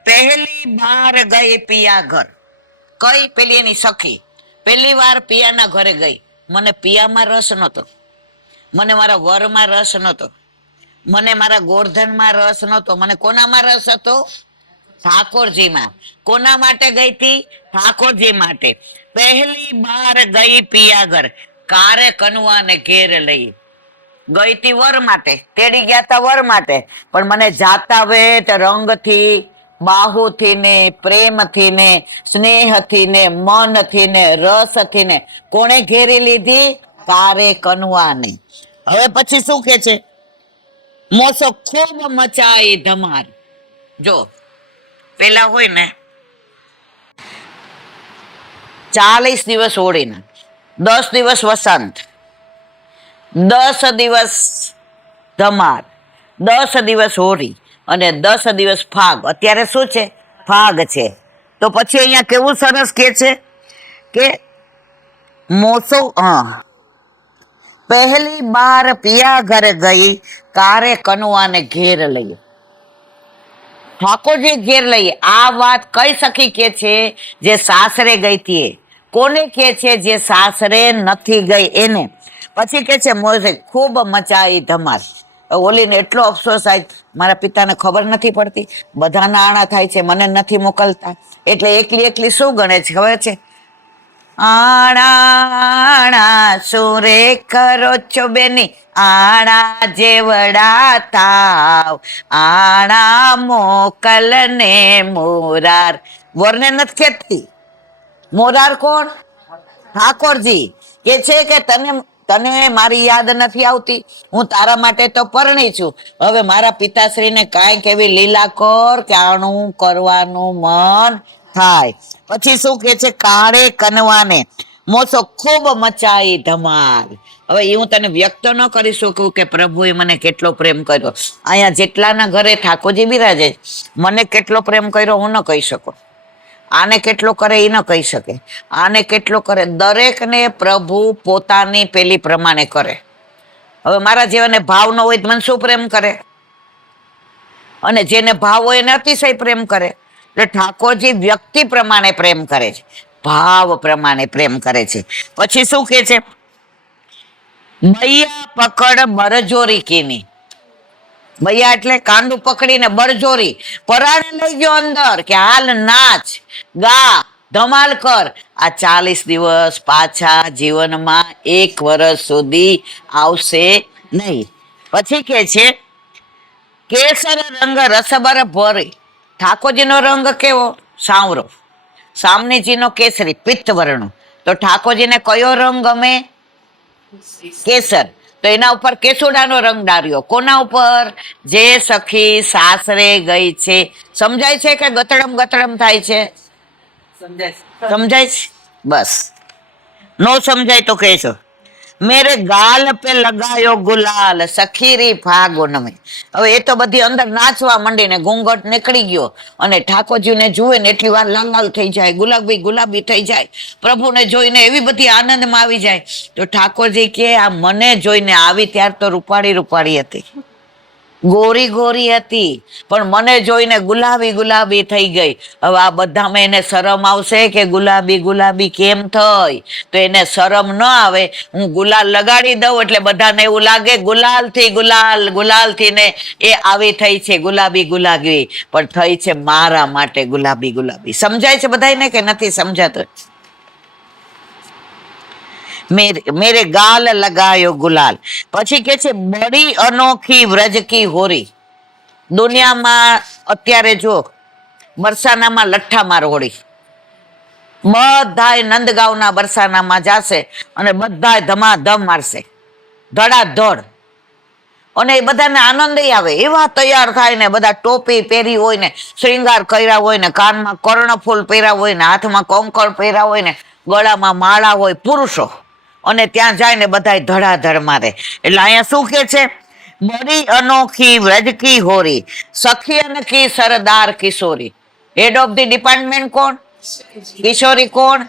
પહેલી બાર ગઈ પિયા ઘર. કઈ? પેલી એની સખી પહેલી વાર પિયાના ઘરે ગઈ. મને પિયામાં રસ નહોતો, મને મારા વરમાં રસ નહોતો, મને મારા ગોર્ધનમાં રસ નહોતો, મને કોનામાં રસ હતો? ઠાકોરજીમાં. કોના માટે ગઈ હતી? ઠાકોરજી માટે. પહેલી બાર ગઈ પિયા ઘર, કારે કનવાને ઘેર લઈ ગઈ તી વર માટે, તેડી ગયા તા વર માટે. પણ મને જાતા વેત રંગથી, બાહુથી ને પ્રેમથી ને સ્નેહથી ને મનથી ને રસથી ને કોણે ઘેરી લીધી? કારે કનવાને. હવે પછી શું કે છે? મોસો ખૂબ મચાઈ ધમાર. જો પેલા હોય ને 40 દિવસ હોળીના, 10 દિવસ વસંત, 10 દિવસ ધમાર, 10 દિવસ હોળી અને 10 દિવસ ફાગ. અત્યારે શું છે? ફાગ છે. તો પછી અહીંયા કેવું સરસ કે છે કે મોસો, પહેલી બાર પિયા ઘરે ગઈ, કારે કનવાને ઘેર લઈ. ઠાકોરજી ઘેર લઈએ. આ વાત કઈ સખી કે છે? જે સાસરે ગઈ હતી. કોને કે છે? જે સાસરે નથી ગઈ એને. પછી કે છે મોસે ખૂબ મચાઈ ધમાલ. ઓલીને એટલો અફસોસ થાય, મારા પિતાને ખબર નથી પડતી, બધાના આણા થાય છે, મને નથી મોકલતા, એટલે એકલી એકલી શું ગણે છે ખબર છે? આણા સુરે કરો છો બેની, આણા જેવડા તાવ, આણા મોકલ ને મોરાર. વરને નથી ખેતી. મોરાર કોણ? ઠાકોરજી કે છે કે તને મારી યાદ નથી આવતી, હું તારા માટે તો પરણી છું, હવે મારા પિતાશ્રીને કાંઈક એવી લીલા કર કે આણું કરવાનું મન થાય. પછી શું કે છે? કાળે કનવાને મોસો ખૂબ મચાઈ ધમાલ. હવે એ હું તને વ્યક્ત ન કરી શકું કે પ્રભુએ મને કેટલો પ્રેમ કર્યો. અહીંયા જેટલાના ઘરે ઠાકોરજી બિરાજે, મને કેટલો પ્રેમ કર્યો હું ન કહી શકું. આને કેટલો કરે એ ન કહી શકે, આને કેટલો કરે. દરેકને પ્રભુ પોતાની પેલી પ્રમાણે કરે. હવે મારા જેવાને ભાવ ન હોય મને શું પ્રેમ કરે? અને જેને ભાવ હોય એને અતિશય પ્રેમ કરે. એટલે ઠાકોરજી વ્યક્તિ પ્રમાણે પ્રેમ કરે છે, ભાવ પ્રમાણે પ્રેમ કરે છે. પછી શું કે છે? બૈયા પકડ બરજોરી કીની. બૈયા એટલે કાંડું પકડીને બરજોરી પરાણે લઈ ગયો અંદર કે હાલ નાચ ગા ધમાલ કર. આ 40 દિવસ પાછા જીવનમાં 1 વર્ષ સુધી આવશે નહીં. પછી કે છે કેસર રંગ રસબર ભરી. ઠાકોરજીનો રંગ કેવો? સાવરો. સામનેજીનો કેસરી પિત્ત વર્ણ. તો ઠાકોરજીને કયો રંગ ગમે? કેસર. તો એના ઉપર કેસુડાનો રંગ ડાર્યો. કોના ઉપર? જે સખી સાસરે ગઈ છે. સમજાય છે કે ગતડમ ગતડમ થાય છે? સમજાય છે? બસ નો સમજાય તો કહેજો. મેરે ગાલ પે લગાયો ગુલાલ સખીરી ફાગુન મેં. હવે એ તો બધી અંદર નાચવા માંડીને ઘૂંઘટ નીકળી ગયો અને ઠાકોરજીને જુએ ને એટલી વાર લાલ લાલ થઈ જાય, ગુલાબી ગુલાબી થઈ જાય, પ્રભુને જોઈને એવી બધી આનંદમાં આવી જાય. તો ઠાકોરજી કે આ મને જોઈને આવી ત્યાર તો રૂપાળી રૂપાળી હતી, ગોરી ગોરી હતી, પણ મને જોઈને ગુલાબી ગુલાબી થઈ ગઈ. હવે આ બધામાં એને શરમ આવશે કે ગુલાબી ગુલાબી કેમ થઈ? તો એને શરમ ન આવે, હું ગુલાલ લગાડી દઉં એટલે બધાને એવું લાગે ગુલાલ થી ગુલાલ થી ને એ આવી થઈ છે ગુલાબી ગુલાબી, પણ થઈ છે મારા માટે ગુલાબી ગુલાબી. સમજાય છે બધાને કે નથી સમજાતું? મેરે ગાલ લગાયો ગુલાલ. પછી કે છે બડી અનોખી વ્રજ કી હોરી. દુનિયામાં અત્યારે જો બરસાનામાં લઠ્ઠા માર હોળી, બધાય નંદગાંવના બરસાનામાં જાશે અને બધાય ધમાધમ મારશે, ધડાધડ. અને એ બધાને આનંદ આવે, એવા તૈયાર થાય ને, બધા ટોપી પહેરી હોય ને, શ્રૃંગાર કર્યા હોય ને, કાનમાં કર્ણફૂલ પહેર્યા હોય ને, હાથમાં કોંકણ પહેર્યા હોય ને, ગળામાં માળા હોય પુરુષો, અને ત્યાં જાય ને બધાય ધડાધડ મારે. એટલે અહીંયા શું કે છે? બડી અનોખી વ્રજ કી હોરી સખી અને કી સરદાર કિશોરી. હેડ ઓફ ધી ડિપાર્ટમેન્ટ કોણ? કિશોરી કોણ?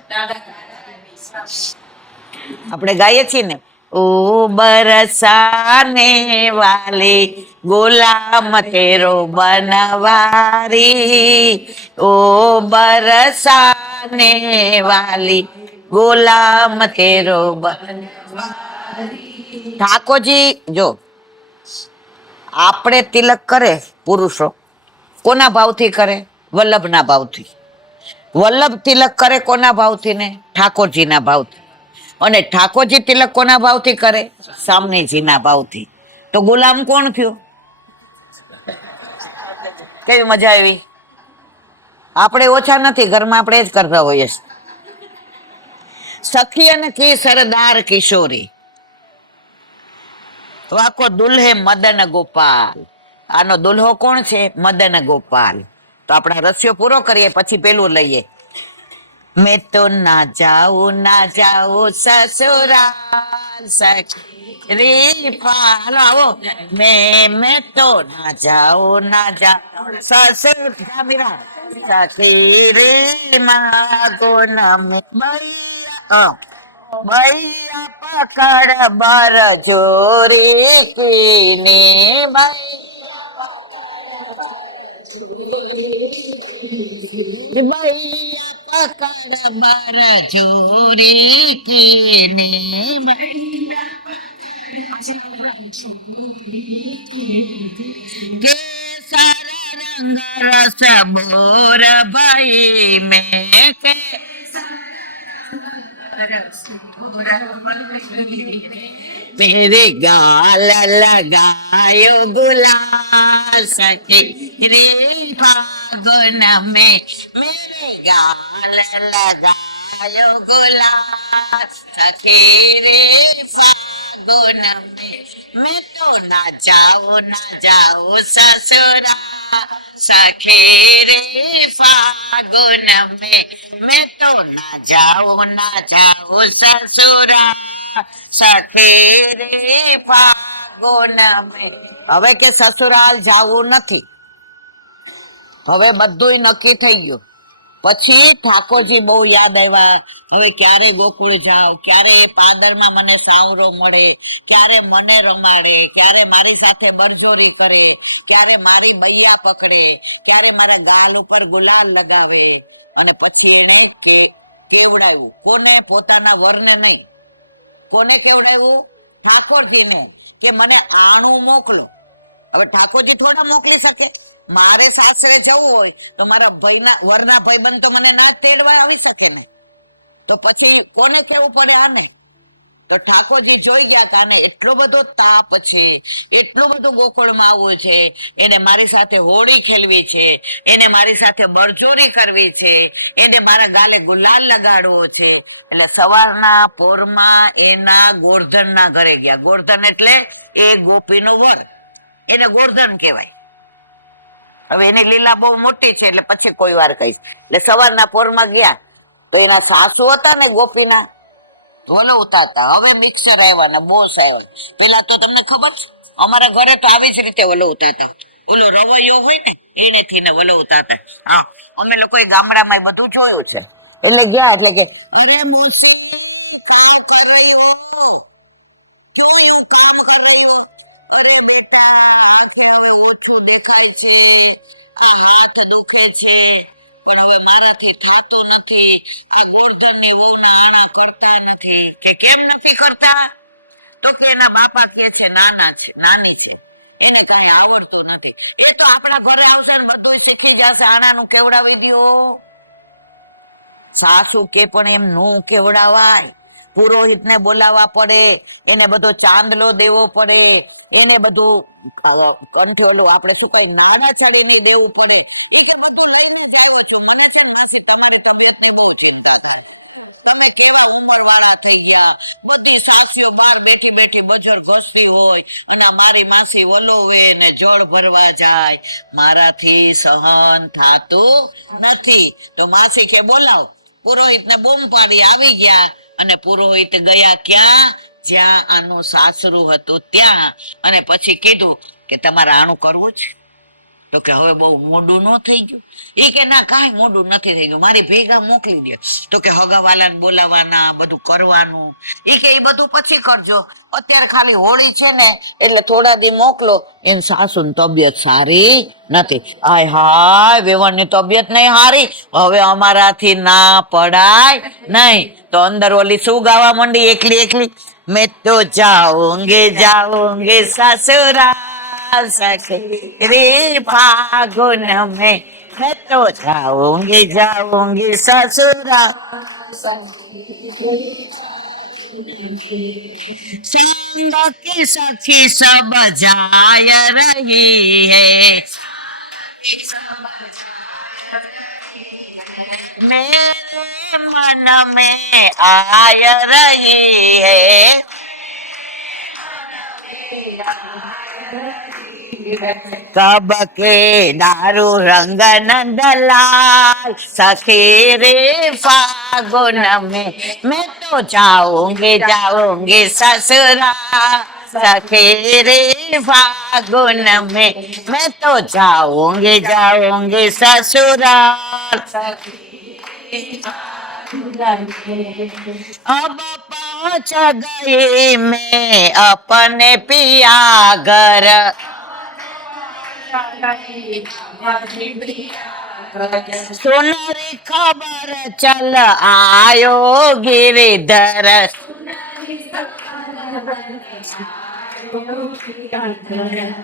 આપણે ગાઈએ છીએ ને, ઓ બરસાને વાલી ગુલામ તેરો બનવારી, ઓ બરસાને વાલી ગુલામ તેરો બનવારી. ઠાકોરજી જો આપણે તિલક કરે પુરુષો, કોના ભાવથી કરે? વલ્લભના ભાવથી. વલ્લભ તિલક કરે કોના ભાવથી? ને ઠાકોરજીના ભાવથી. અને ઠાકોરજી તિલક કોના ભાવથી કરે? સામનેજીના ભાવથી. તો ગુલામ કોણ થયો? કેવી મજા આવી? આપણે ઓછા નથી, ઘરમાં આપણે જ કરતા હોઈએ. સખી અને કી સરદાર કિશોરી. વાકો દુલ્હે મદન ગોપાલ. આનો દુલ્હો કોણ છે? મદન ગોપાલ. તો આપણા રસ્યો પૂરો કરીએ પછી પેલું લઈએ. मैं तो ना जाऊं ससुराल सखी पालो आओ मैं तो ना जाऊं ससुर मेरा सखी रे मागो न में भैया भैया पकड़ बर जोरी की ने भैया पकड़ बर जोरी की ने केसर रंग रस बोर भाई में के मेरे गाल लगायो गुलाल सखी रे फागुन में मेरे गाल लगायो गुलाल सखी रे फागुन में मैं तो ना जाऊं ससुरा सखी रे फागुन में मैं तो ना जाऊं ससुरा સખે રે ફાગુન મે. હવે કે સસુરાલ જાવું નથી, હવે બધુંય નક્કી થઈ ગયું. પછી ઠાકોરજી બહુ યાદ આવ્યા. હવે ક્યારે ગોકુળ જાવ, ક્યારે પાદરમાં મને સાવરો મળે, ક્યારે મને રમાડે, ક્યારે મારી સાથે બરજોરી કરે, ક્યારે મારી બૈયા પકડે, ક્યારે મારા ગાલ ઉપર ગુલાલ લગાવે. અને પછી એને કેવડાવ્યું. કોને? પોતાના વરને નહીં. કોને કેવડાવ્યું? ઠાકોરજીને, કે મને આણું મોકલો. હવે ઠાકોરજી થોડા મોકલી શકે? મારે સાસરે જવું હોય તો મારા ભાઈના વરના ભાઈબંધ તો મને ના તેડવા આવી શકે ને. તો પછી કોને કેવું પડે? આને. તો ઠાકોરજી જોઈ ગયા કે આને એટલો બધો તાપ છે, એટલું બધું ગોકળમાં આવવું છે, એને મારી સાથે હોળી ખેલવી છે, એને મારી સાથે બરજોરી કરવી છે, એને મારા ગાલે ગુલાલ લગાડવો છે. એટલે સવારના પોરમાં એના ગોરધનના ઘરે ગયા. ગોરધન એટલે એ ગોપીનો વર, એને ગોરધન કહેવાય. હવે એની લીલા બહુ મોટી છે એટલે પછી કોઈ વાર કહીશ. એટલે સવારના પોરમાં ગયા તો એના સાસુ હતા ને ગોપીના, વલોવતા હતા. હવે મિક્સર આવ્યા ને બોસ આવ્યા. પેલા તો તમને ખબર છે, અમારા ઘરે તો આવી જ રીતે વલોવતા હતા. ઓલો રવૈયો હોય ને એનેથી ને વલોવતા હતા. હા, અમે લોકો ગામડામાં બધું જોયું છે. એટલે ગયા એટલે કે અરે મોસી કામ કર રહી હો. અરે બેટા ઓછું દેખાય છે, આ માથ દુખે છે, પણ હવે મારાથી થતો નથી. આ ગોળતરની વહુના આણા કરતા નથી. કે કેમ નથી કરતા? તો કે એના બાપા કે છે નાના છે, નાની છે, એને કઈ આવડતું નથી. એ તો આપણા ઘરે આવશે ને બધું શીખી જશે. આણાનું કેવડાવી દ્યો. સાસુ કે પણ એમ નું કેવડાવાય. પુરોહિત ને બોલાવવા પડે, એને બધો ચાંદલો દેવો પડે, એને બધું કંઠોલું આપણે શું કઈ નાના ચડીને દેવું પડે. એ કે બધું લઈને જાય છો. મને છે ખાસી તમે કેવા ઉંમર વાળા થઈ ગયા. બધી સાસીઓ બહાર બેઠી બેઠી બજર ઘસતી હોય અને મારી માસી વલોવે ને જળ ભરવા જાય. મારાથી સહન થાતું નથી. તો માસી કે બોલાવ. પુરોહિત ને બૂમ પાડી આવી ગયા અને પુરોહિત ગયા ક્યાં? જ્યાં આનું સાસરું હતું ત્યાં. અને પછી કીધું કે તમારે આનું કરવું છે? તો કે હવે બહુ મોડું ન થઈ ગયું? એ કે ના, કાંઈ મોડું નથી થઈ ગયું, મારી ભેગા મોકલી દે. તો કે હગાવાલાને બોલાવાના, બધું કરવાનું. એ કે એ બધું પછી કરજો, અત્યારે ખાલી હોળી છે ને એટલે થોડા દી મોકલો. એમ સાસુની તબિયત સારી નથી. હાય હાય, વેવણની તબિયત નહીં હારી, હવે અમારાથી ના પડાય નહીં. તો અંદર ઓલી શું ગાવા માંડી એકલી એકલી? મેં તો જાઉંગે સસુરા रे फागुन में मैं तो जाऊंगी ससुरा संग की सखी सब जाय रही है मेरे मन में आय रही है कब के दारू रंग नंदलाल सखी रे फागुन में मैं तो जाऊंगी ससुरा सखी रे फागुन में मैं तो जाऊंगी ससुरा अब पहुंच गई मैं अपने पिया घर सुनरी खबर चल आयो गिरिधर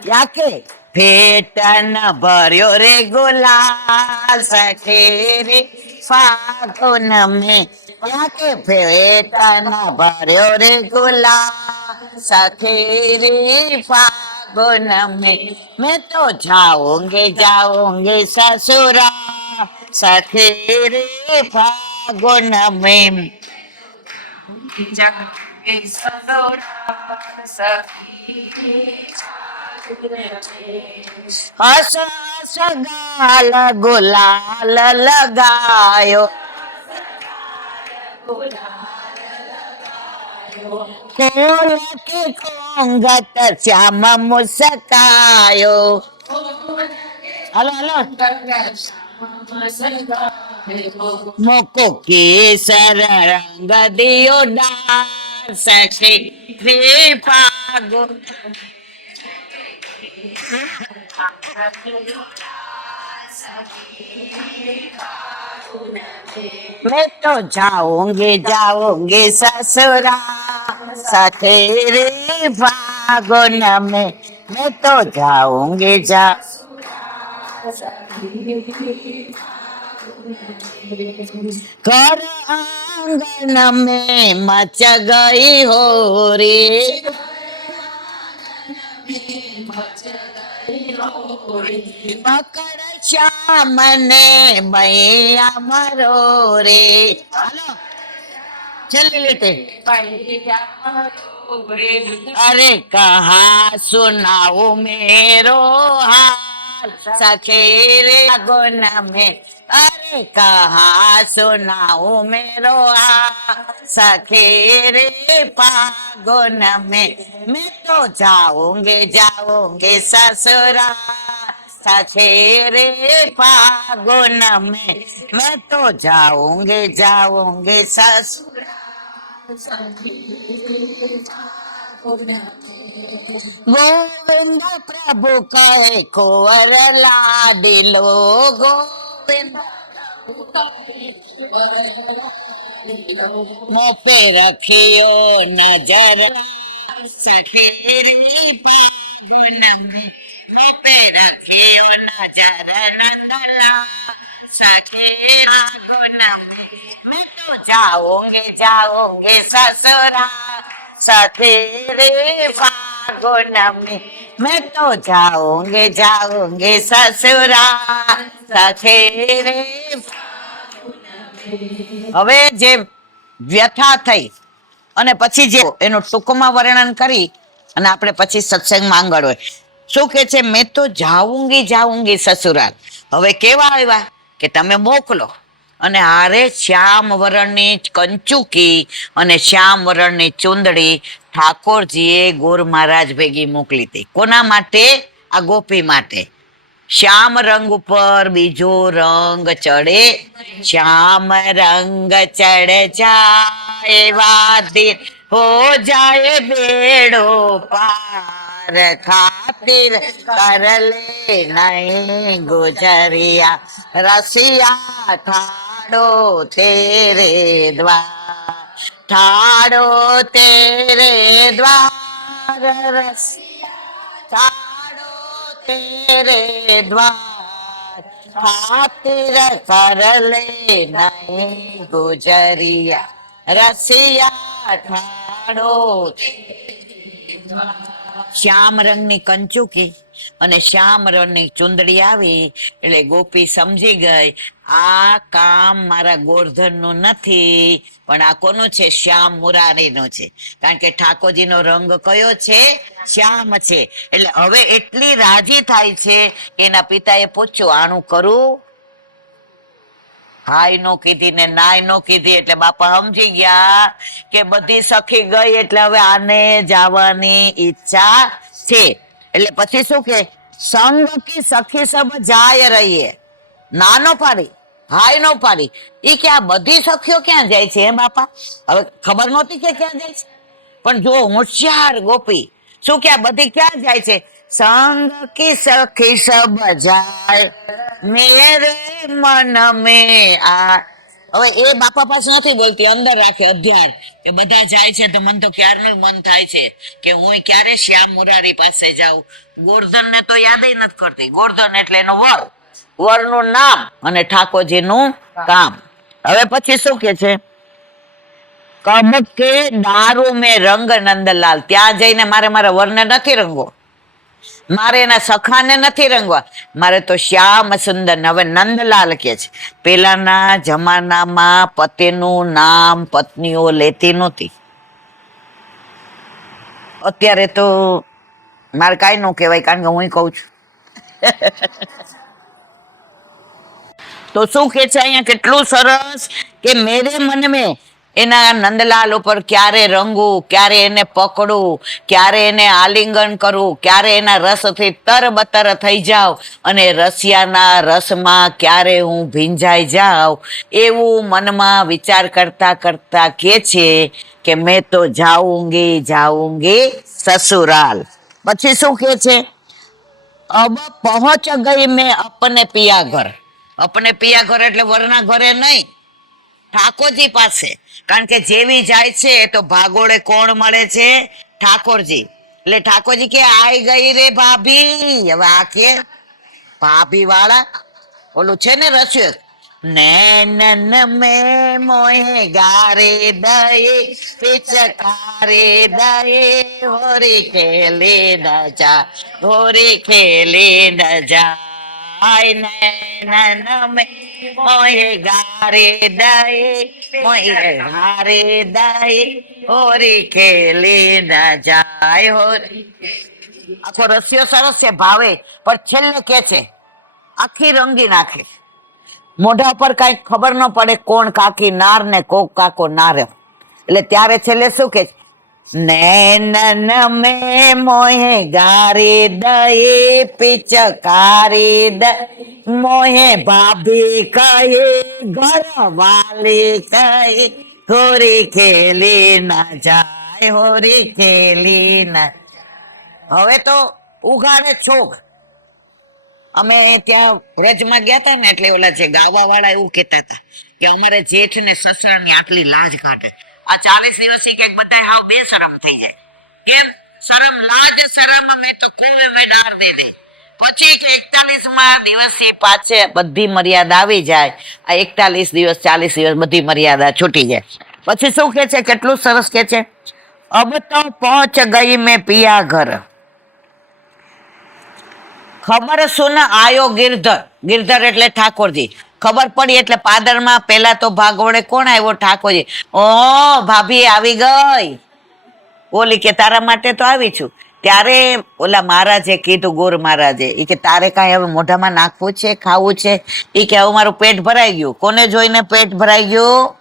याके फेटन भर्यो रे गुलाल सखेरी फागुन में याके फेटन भर्यो रे गुलाल सखेरी फागुन में मैं तो जाऊंगी ससुरा सखेरी फागुन में हस हस गाल गुलाल लगायो खोल के खोंगट श्याम मुस्कायो हेलो हेलो मोको केसर रंग दियो डाल सके रे पागो मैं तो जाऊंगी ससुरा सखेरे फागुन में मैं तो जाऊंगी घर आंगन में मच गई हो रे पकड़ श्याम ने मैया मरो रे हेलो चल लेते अरे कहा सुनाओ मेरो हाल सखेरे गुन में अरे कहा सुनाऊं मेरो सखी रे फागुन में मैं तो जाऊंगे ससुरा सखी रे फागुन में मैं तो जाऊंगे ससुरा गोविंद प्रभु कहे कुंवर लाडिलो गोविंद मुँह पे रखियो नजर सखेरी फागुन में मुँह पे रखियो नजर नंदला सखेरी फागुन में मैं तो जाऊंगे ससुरा सखेरी फागुन में मैं तो जाऊंगे ससुरा सखेरी હવે જે વ્યથા થઈ અને પછી જે એનું ટૂંકમાં વર્ણન કરી અને આપણે પછી સત્સંગમાં આગળ હોય શું કે છે મેં તો જાઉંગી સસુરાલ હવે કેવા આવ્યા કે તમે મોકલો અને હારે શ્યામ વરણની કંચુકી અને શ્યામ વરણની ચુંદડી ઠાકોરજીએ ગોર મહારાજ ભેગી મોકલી હતી કોના માટે આ ગોપી માટે श्याम रंग पर बीजो रंग चढ़े श्याम रंग चढ़ जाए वादिर हो जाए बेड़ो पार खातिर कर ले नहीं गुजरिया रसिया ठाड़ो तेरे द्वार रसिया तेरे द्वार खातिर कर ले नहीं गुजरिया रसिया ठाड़ो શ્યામ રંગની કંચુકી અને શ્યામ રંગની ચુંદડી આવી એટલે ગોપી સમજી ગઈ આ કામ મારા ગોરધન નું નથી પણ આ કોનું છે શ્યામ મુરારી નું છે કારણ કે ઠાકોરજીનો રંગ કયો છે શ્યામ છે એટલે હવે એટલી રાજી થાય છે એના પિતાએ પૂછ્યું આનું કરું હાય નો કીધી ને નાય નો કીધી એટલે બાપા સમજી ગયા કે બધી સખી ગઈ એટલે હવે આને જવાની ઈચ્છા છે એટલે પછી શું કે સંગ કી સખી સબ જાય રહીએ નાનો પાડી હાય નો પાડી ઈ કે આ બધી સખીઓ ક્યાં જાય છે હે બાપા હવે ખબર નહોતી કે ક્યાં જાય છે પણ જો હોશિયાર ગોપી શું કે આ બધી ક્યાં જાય છે संग की सखी सब જાય મેરે મન में આ હવે એ બાપા પાસે નથી બોલતી અંદર રાખે અધ્યાન એ બધા જાય છે તો મન તો ક્યારનું મન થાય છે કે હું ક્યારે શ્યામ મુરારી પાસે જાઉં ગોરધન ને તો યાદ નથી કરતી ગોરધન એટલે એનો વર નું નામ અને ઠાકોરજી નું કામ હવે પછી શું કે છે કબ કે દારૂ મેં રંગ નંદલાલ ત્યાં જઈને મારા વરને નથી રંગવો મારે એના સખાને નથી રંગવા મારે તો શ્યામ સુંદર હવે નંદલાલ કે છે પેલાના જમાનામાં પતિનું નામ પત્નીઓ લેતી નહોતી અત્યારે તો મારે કાંઈ ન કહેવાય કારણ કે હું કઉ છું તો શું કે છે અહીંયા કેટલું સરસ કે મેરે મન મેં એના નંદલાલ ઉપર ક્યારે રંગવું ક્યારે એને પકડવું ક્યારે એને આલિંગન કરવું ક્યારે એના રસથી તરબતર થઈ જાવ અને રસિયાના રસમાં ક્યારે હું ભીંજાઈ જાઉં એવું મનમાં વિચાર કરતા કરતા કે છે કે મેં તો જાઉંગી સસુરાલ પછી શું કે છે અબ પહોંચ ગઈ મેં अपने पिया ઘર એટલે વરના ઘરે નહીં ઠાકોરજી પાસે કારણ કે જેવી જાય છે તો ભાગોળે કોણ મળે છે ઠાકોરજી એટલે ઠાકોરજી કે આઈ ગઈ રે ભાભી હવે આ કે ભાભી વાળા ઓલું છે ને રસ્યું નૈનન મેં મોહે ગારે દયે પિચકારે દયે હોરી ખેલે ન જા आय नैनन में मोहे गारे दये मोहे गारे दये होरी खेले न जाय होरी आखो रसियो सरस છે ભાવે પણ છેલ્લે કે છે આખી રંગી નાખે મોઢા પર કઈ ખબર ન પડે કોણ કાકી નાર ને કોક કાકો નાર. એટલે ત્યારે છેલ્લે શું કે, નૈનન મેં મોહે ગારી દઈ પિચકારી દ મોહે ભાભી કહે ઘર વાલી કહે હોરી ખેલી ના જાય હોરી ખેલી ના. હવે તો ઉઘાડે છોક. અમે ત્યાં વ્રજમાં ગયા હતા ને એટલે ઓલા જે ગાવા વાળા એવું કેતા હતા કે અમારે જેઠ ને સસરા ની આટલી લાજ કાઢે. આ 40 દિવસથી કે બધા હાવ બેશરમ થઈ જાય. કેમ? શરમ લાજ શરમ મેં તો કુએ મેં ડાર દે દે. પછી કે 41માં દિવસથી પાછે બધી મર્યાદા આવી જાય. આ 41 દિવસ 40 દિવસ બધી મર્યાદા છૂટી જાય. પછી શું કે છે, કેટલું સરસ કે છે, અબ તો પહોંચ ગઈ મેં પિયા ઘર, ખબર સુન આયો ગિરધર. ગિરધર એટલે ઠાકોરજી. ખબર પડી એટલે પાદરમાં પેલા તો ભાગોળે કોણ આવ્યો? ઠાકોરજી. ઓ ભાભી આવી ગઈ. ઓલી કે તારા માટે તો આવી છું. ત્યારે ઓલા મહારાજે કીધું, ગોર મહારાજે, ઈ કે તારે કાંઈ હવે મોઢામાં નાખવું છે, ખાવું છે? ઈ કે હવે મારું પેટ ભરાઈ ગયું. કોને જોઈને પેટ ભરાઈ ગયું?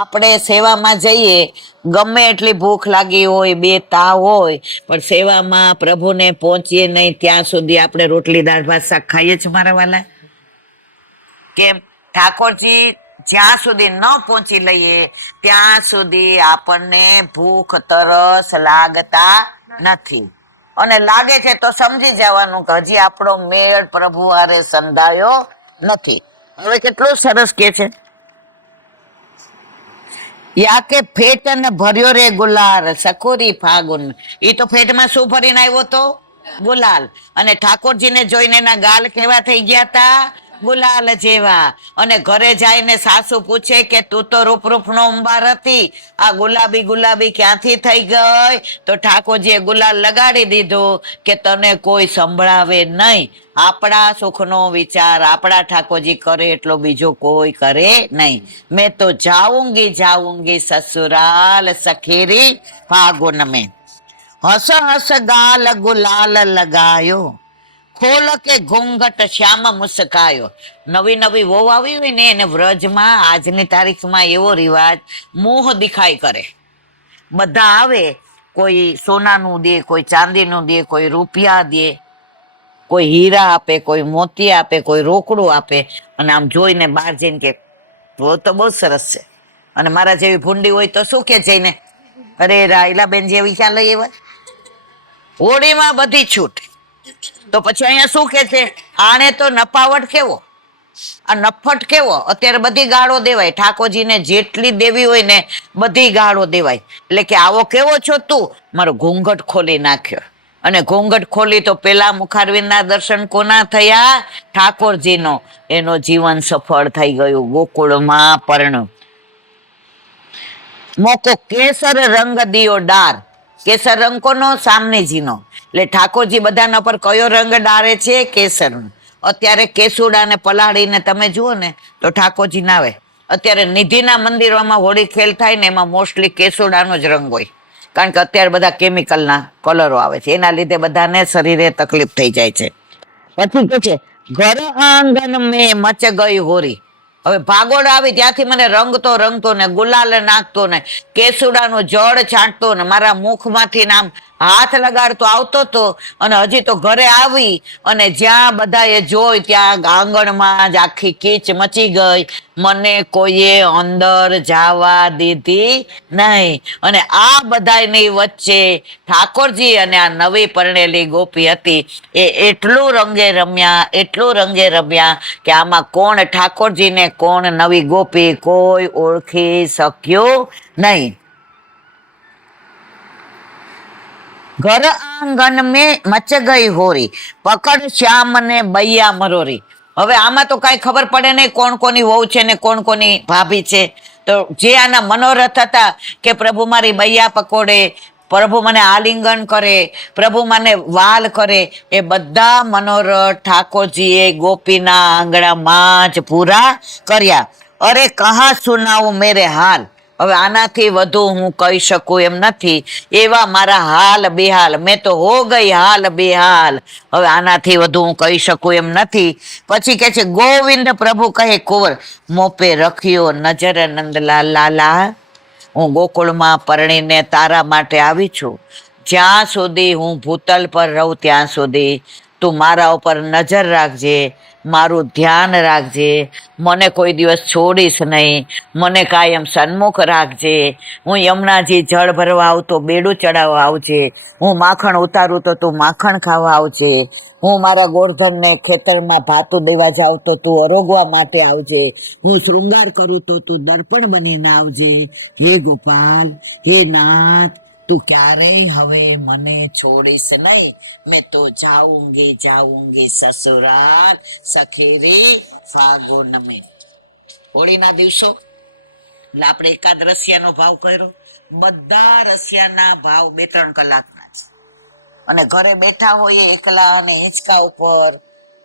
આપણે સેવામાં જઈએ, ગમે એટલી ભૂખ લાગી હોય, બે તાવ હોય, પણ સેવામાં પ્રભુને પહોંચીએ નહીં ત્યાં સુધી આપણે રોટલી દાળ ભાત શાક ખાઈએ જ મારા વાલા. કેમ? ઠાકોરજી જ્યાં સુધી ન પહોંચી લઈએ ત્યાં સુધી આપણને ભૂખ તરસ લાગતા નથી. અને લાગે છે તો સમજી જવાનું કે હજી આપણો મેળ પ્રભુ હારે સંધાયો નથી. હવે કેટલું સરસ કે છે, યા કે ફેટન ભર્યો રે ગુલાલ સખોરી ફાગુન. ઈ તો ફેટમાં શું ભરીને આવ્યો તો? ગુલાલ. અને ઠાકોરજીને જોઈને એના ગાલ કેવા થઈ ગયા તા? ગુલાલ જેવા. અને ઘરે જઈને સાસુ પૂછે કે તું તો રૂપ રૂપનો અંબાર હતી, આ ગુલાબી ગુલાબી ક્યાંથી થઈ ગઈ? તો ઠાકોરજીએ ગુલાલ લગાડી દીધો કે તને કોઈ સંભળાવે નહીં. આપણા સુખનો વિચાર આપણા ઠાકોરજી કરે એટલો બીજો કોઈ કરે નહીં. મેં તો જાઉંગી સસુરાલ સખેરી ફાગુન મેં, હસ હસ ગાલ ગુલાલ લગાયો, ખોલ કે ઘૂંઘટ શ્યામ મુસ્કાયો. નવી નવી વહુ આવી હોય ને એને વ્રજમાં આજની તારીખમાં એવો રિવાજ મોહ દિખાઈ કરે. બધા આવે, કોઈ સોનાનું દે, કોઈ ચાંદીનું દે, કોઈ રૂપિયા દે, કોઈ હીરા આપે, કોઈ મોતી આપે, કોઈ રોકડું આપે, અને આમ જોઈને બહાર જઈને કે તો બહુ સરસ છે. અને મારા જેવી ભૂંડી હોય તો શું કે જઈને, અરે રાયલા બેન જેવી ક્યાં લઈ આવ્યા? હોળીમાં બધી છૂટ. તો પછી અહીંયા શું કે છે, આને તો નપાવટ કેવો, આ નફટ કેવો. અત્યારે બધી ગાળો દેવાય. ઠાકોરજીને જેટલી દેવી હોય ને બધી ગાળો દેવાય. એટલે કે આવો કેવો છો તું? મારો ઘૂંઘટ ખોલી નાખ્યો. અને ઘૂંઘટ ખોલી તો પેલા મુખારવિંદના દર્શન કોના થયા? ઠાકોરજીનો. એનો જીવન સફળ થઈ ગયું, ગોકુળમાં પરણ્યો. મોકો કેસર રંગ દિયો ડાર. કેસર રંગ કોનો? સામનેજીનો. એટલે ઠાકોરજી બધાના પર કયો રંગ ડારે છે? કેસરનો. અત્યારે કેસુડાને પલાળીને તમે જુઓ ને તો ઠાકોરજી ના આવે. અત્યારે નિધિના મંદિરોમાં હોળી ખેલ થાય ને એમાં મોસ્ટલી કેસુડાનો જ રંગ હોય. કારણ કે અત્યારે બધા કેમિકલના કલરો આવે છે, એના લીધે બધાને શરીરે તકલીફ થઈ જાય છે. પછી કે છે, ઘર આંગણ મેં મચ ગઈ હોરી. હવે ભાગોળ આવી ત્યાંથી મને રંગતો ને ગુલાલ નાખતો ને કેસુડાનું જળ છાંટતો ને મારા મુખમાંથી નામ હાથ લગાડતો આવતો તો. અને હજી તો ઘરે આવી અને જ્યાં બધાએ જોઈ ત્યાં આંગણમાં જ આખી કીચ મચી ગઈ. મને કોઈએ અંદર જવા દીધી નહીં. અને આ બધાની વચ્ચે ઠાકોરજી અને આ નવી પરણેલી ગોપી હતી એ એટલું રંગે રમ્યા કે આમાં કોણ ઠાકોરજી ને કોણ નવી ગોપી કોઈ ઓળખી શક્યું નહીં. ઘર આંગન મેં મચ ગઈ હોરી, પકડ શ્યામ ને બૈયા મરોરી. હવે આમાં તો કઈ ખબર પડે નહીં કોણ કોની વહુ છે ને કોણ કોની ભાભી છે. તો જે આના મનોરથ હતા કે પ્રભુ મારી બૈયા પકોડે, પ્રભુ મને આલિંગન કરે, પ્રભુ મને વાલ કરે, એ બધા મનોરથ ઠાકોરજીએ ગોપીના આંગણામાં જ પૂરા કર્યા. અરે કહા સુનાવું મેરે હાલ. હવે આનાથી વધુ હું કહી શકું એમ નથી. એવા મારા હાલ બેહાલ, મેં તો હો ગઈ હાલ બેહાલ. હવે આનાથી વધુ હું કહી શકું એમ નથી. પછી કે છે ગોવિંદ પ્રભુ કહે કુંવર, મોપે રખ્યો નજર નંદલાલ લાલા. હું ગોકુળમાં પરણીને તારા માટે આવી છું. જ્યાં સુધી હું ભૂતલ પર રહું ત્યાં સુધી તું મારા ઉપર નજર રાખજે, મારું ધ્યાન રાખજે, મને કોઈ દિવસ છોડીશ નહીં, મને કાયમ સન્મુખ રાખજે. હું યમુનાજી જળ ભરવા આવતો બેડું ચડાવવા આવજે, હું માખણ ઉતારું તો તું માખણ ખાવા આવજે, હું મારા ગોરધનને ખેતરમાં ભાતું દેવા જાઉં તો તું અરોગવા માટે આવજે, હું શૃંગાર કરું તો તું દર્પણ બનીને આવજે. હે ગોપાલ, હે નાથ, તું ક્યારેય હવે મને છોડીશ નહીં. મેં તો જાઉંગી જાઉંગી સસુરાલ સખેરી ફાગુન મેં. હોળીના દિવસો એટલે આપણે એકાદ રસિયાનો ભાવ કર્યો. બધા રસિયાના ભાવ 2-3 કલાકના છે. અને ઘરે બેઠા હોય એકલા અને હિંચકા ઉપર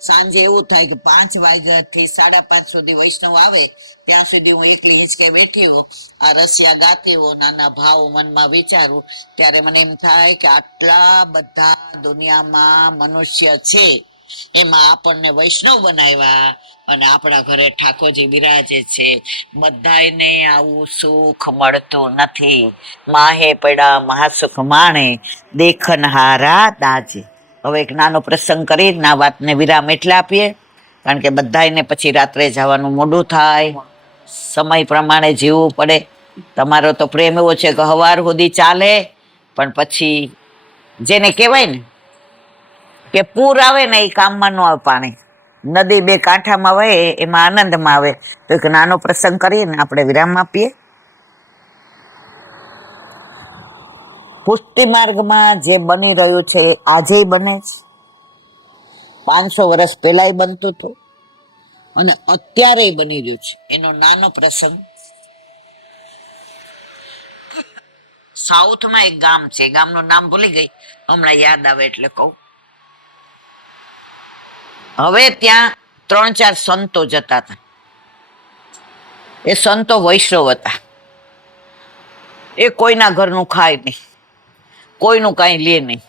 સાંજે એવું થાય કે 5 વાગ્યાથી 5:30 સુધી વૈષ્ણવ આવે ત્યાં સુધી હું એકલી હિંચકે બેઠી હો, આ રસિયા ગાતી હો, નાના ભાવ મનમાં વિચારું ત્યારે મને એમ થાય કે આટલા બધા દુનિયામાં મનુષ્ય છે, એમાં આપણને વૈષ્ણવ બનાવ્યા અને આપણા ઘરે ઠાકોરજી બિરાજે છે. બધાને આવું સુખ મળતું નથી. માહે પડ્યા મહાસુખ માણે, દેખનહારા દાજે. હવે એક નાનો પ્રસંગ કરી ના વાતને વિરામ એટલે આપીએ, કારણ કે બધાને પછી રાત્રે જવાનું મોડું થાય, સમય પ્રમાણે જીવવું પડે. તમારો તો પ્રેમ એવો છે કે સવાર સુધી ચાલે, પણ પછી જેને કહેવાય ને કે પૂર આવે ને એ કામમાં ન આવે પાણી, નદી 2 કાંઠામાં વહે એમાં આનંદમાં આવે. તો એક નાનો પ્રસંગ કરીએ ને આપણે વિરામ આપીએ. પુષ્ટિ માર્ગમાં જે બની રહ્યું છે આજે બને છે, 500 વર્ષ પહેલા બનતું હતું અને અત્યારે બની રહ્યું છે. એનો નાનો પ્રસંગ. સાઉથમાં એક ગામ છે, ગામનું નામ ભૂલી ગઈ, હમણાં યાદ આવે એટલે કહું. હવે ત્યાં 3-4 સંતો જતા હતા. એ સંતો વૈષ્ણવ હતા. એ કોઈના ઘરનું ખાય નહીં, કોઈનું કાંઈ લે નહીં,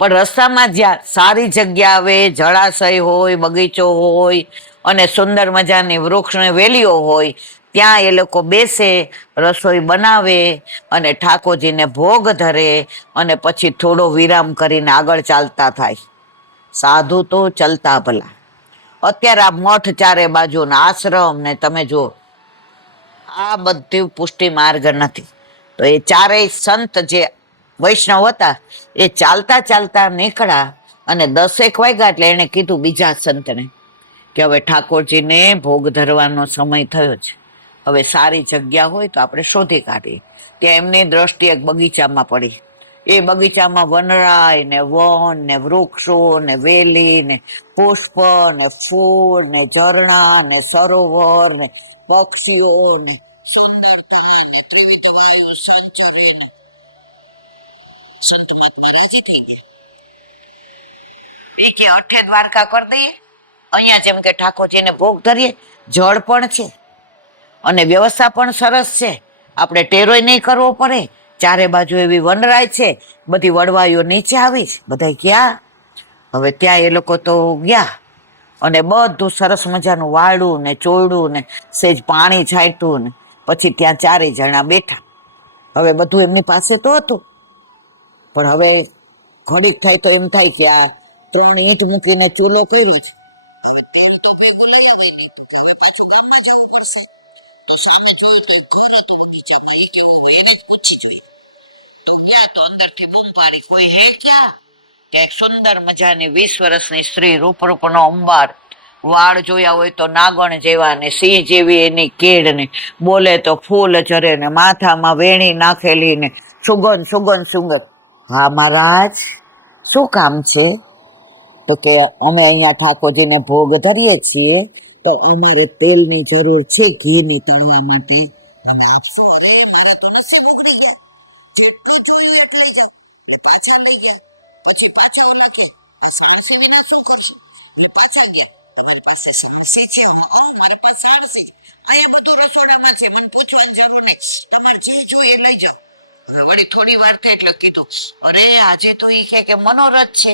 પણ રસ્તામાં જ્યાં સારી જગ્યા આવે, જળાશય હોય, બગીચો હોય અને સુંદર મજાની વૃક્ષ વેલીઓ હોય, ત્યાં એ લોકો બેસે, રસોઈ બનાવે અને ઠાકોરજીને ભોગ ધરે અને પછી થોડો વિરામ કરીને આગળ ચાલતા થાય. સાધુ તો ચલતા ભલા. અત્યારે આ મઠ ચારે બાજુ ને આશ્રમ ને તમે જુઓ, આ બધું પુષ્ટિ માર્ગ નથી. તો એ ચારેય સંત જે વૈષ્ણવ હતા એ ચાલતા ચાલતા નીકળ્યા અને 10 વાગ્યા એટલે એને કીધું બીજા સંતને કે હવે ઠાકોરજીને ભોગ ધરવાનો સમય થયો છે, હવે સારી જગ્યા હોય તો આપણે શોધી કાઢીએ. ત્યાં એમની દ્રષ્ટિ એક બગીચામાં પડી. એ બગીચામાં વનરાય ને વન ને વૃક્ષો ને વેલી ને પુષ્પ ને ફૂલ ને ઝરણા ને સરોવર ને પક્ષીઓ ને સુંદરતા ને ત્રિવિધ વાયુ સંચરે ને સંત મહાત્મા રાજી થઈ ગયા. એ કે અઠે દ્વારકા કરી દઈએ, અહીંયા જેમ કે ઠાકોરજીને ભોગ ધરીએ, જળ પણ છે અને વ્યવસ્થા પણ સરસ છે, આપણે ટેરોય નહીં કરવો પડે, ચારે બાજુ એવી વનરાય છે, બધી વડવાઈઓ નીચે આવી છે. બધા ગયા. હવે ત્યાં એ લોકો તો ગયા અને બધું સરસ મજાનું વાળું ને ચોયડું ને સેજ પાણી છાંટ્યું ને પછી ત્યાં 4 જણા બેઠા. હવે બધું એમની પાસે તો હતું, પણ હવે ઘડીક થાય તો એમ થાય કે આ 3 ઈંટ મૂકીને ચૂલો કર્યો છે, હવે તેલ તો ભેગું લઈ આવે ને, હવે પાછું ગામમાં જવું પડશે. તો સામે જોયું તો ઘર હતું બગીચામાં, એ કેવું એને જ પૂછી જોઈએ. તો ગયા તો અંદરથી બૂમ પાડી, કોઈ હે ક્યાં? એક સુંદર મજાની 20 વર્ષની સ્ત્રી, રૂપનો અંબાર, વાળ જોયા હોય તો નાગણ જેવા ને સિંહ જેવી એની કેડ ને, બોલે તો ફૂલ ઝરે ને, માથામાં વેણી નાખેલી ને સુગંધ સુગંધ સુગંધ. હા મહારાજ, શું કામ છે? તો કે અમે અહીંયા ઠાકોરજીને ભોગ ધરીએ છીએ, તો અમારે તેલની જરૂર છે, ઘીને તળવા માટે, અને આપશો? અહીંયા બધું રસોડામાં છે, મને પૂછવાની જરૂર નહીં, તમારે જે કીધું, અરે આજે તો એ કે મનોરથ છે,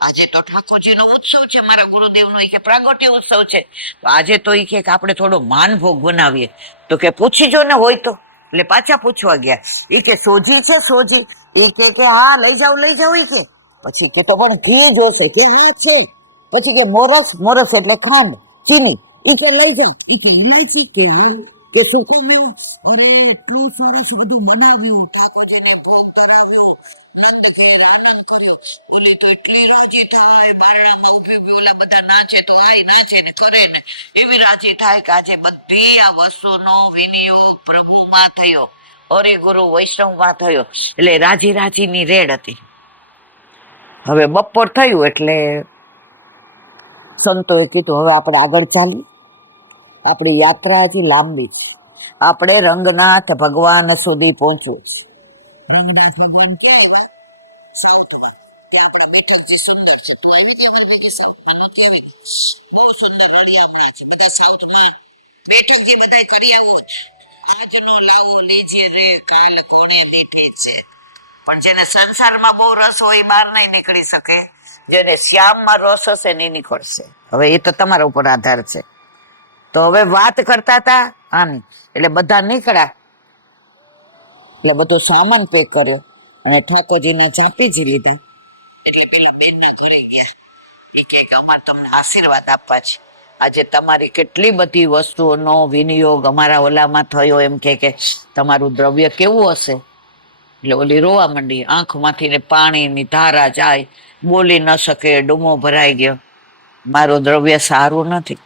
આજે તો ઠાકોરજીનો ઉત્સવ છે, મારા ગુરુદેવનો એ કે પ્રાગટ્ય ઉત્સવ છે, તો આજે તો એ કે આપણે થોડો માનભોગ બનાવીએ. તો કે પૂછી જો ને હોય તો. એટલે પાછા પૂછવા ગયા. એ કે સોજી છે સોજી? એ કે હા લઈ જાવ લઈ જાવ. એ કે પછી કે તો પણ ઘી જોશે કે હા છે. પછી કે મોરસ, મોરસ એટલે ખાંડ, ચીની. એ કે લઈ જાવ. એ કે ઇલાયચી કે કે સૂકું મેવું. અરે એટલું સરસ બધું બનાવ્યું, ઠાકોરજીને ભોગ ધરાવ્યો, નંદ ઘેર આનંદ કર્યો. ઓલી તો એટલી રાજી થાય, બારણામાં ઉભી ઉભી ઓલા બધા નાચે તો આય નાચે ને કરે ને એવી રાજી થાય કે આજે બધી આ વસ્તુનો વિનિયોગ પ્રભુમાં થયો, અરે ગુરુ વૈષ્ણવમાં થયો. એટલે રાજી રાજીની રેડ હતી. હવે બપોર થયું એટલે સંતોએ કીધું હવે આપણે આગળ ચાલીએ, આપણી યાત્રા હજી લાંબી છે, આપણે રંગનાથ ભગવાન સુધી પહોંચવું છે. રંગનાથ ભગવાન કેવા સાઉથમાં, તો આપણા બેઠકજી સુંદર છે. તું આવી ગઈ અમારી ભેગી સાઉથમાં નહોતી આવી? બહુ સુંદર રળિયામણા છે બધા સાઉથમાં. બેઠકજી બધા કરી આવો, આજનો લાવો લેજે રે, કાલ કોણે બેઠે છે. પણ જેને સંસારમાં બહુ રસ હોય એ બહાર નહીં નીકળી શકે, જેને શ્યામમાં રસ હશે ને એ નીકળશે. હવે એ તો તમારા ઉપર આધાર છે. તો હવે વાત કરતા હતા આની, એટલે બધા નીકળ્યા, એટલે બધો સામાન પેક કર્યો અને ઠાકોરજીને ચાપીજી લીધા. એટલે પેલા બેનના ઘરે ગયા. એ કે અમારે તમને આશીર્વાદ આપવા છે, આજે તમારી કેટલી બધી વસ્તુઓનો વિનિયોગ અમારા ઓલામાં થયો, એમ કે તમારું દ્રવ્ય કેવું હશે. એટલે ઓલી રોવા માંડી, આંખમાંથી ને પાણીની ધારા જાય, બોલી ન શકે, ડૂમો ભરાઈ ગયો. મારું દ્રવ્ય સારું નથી,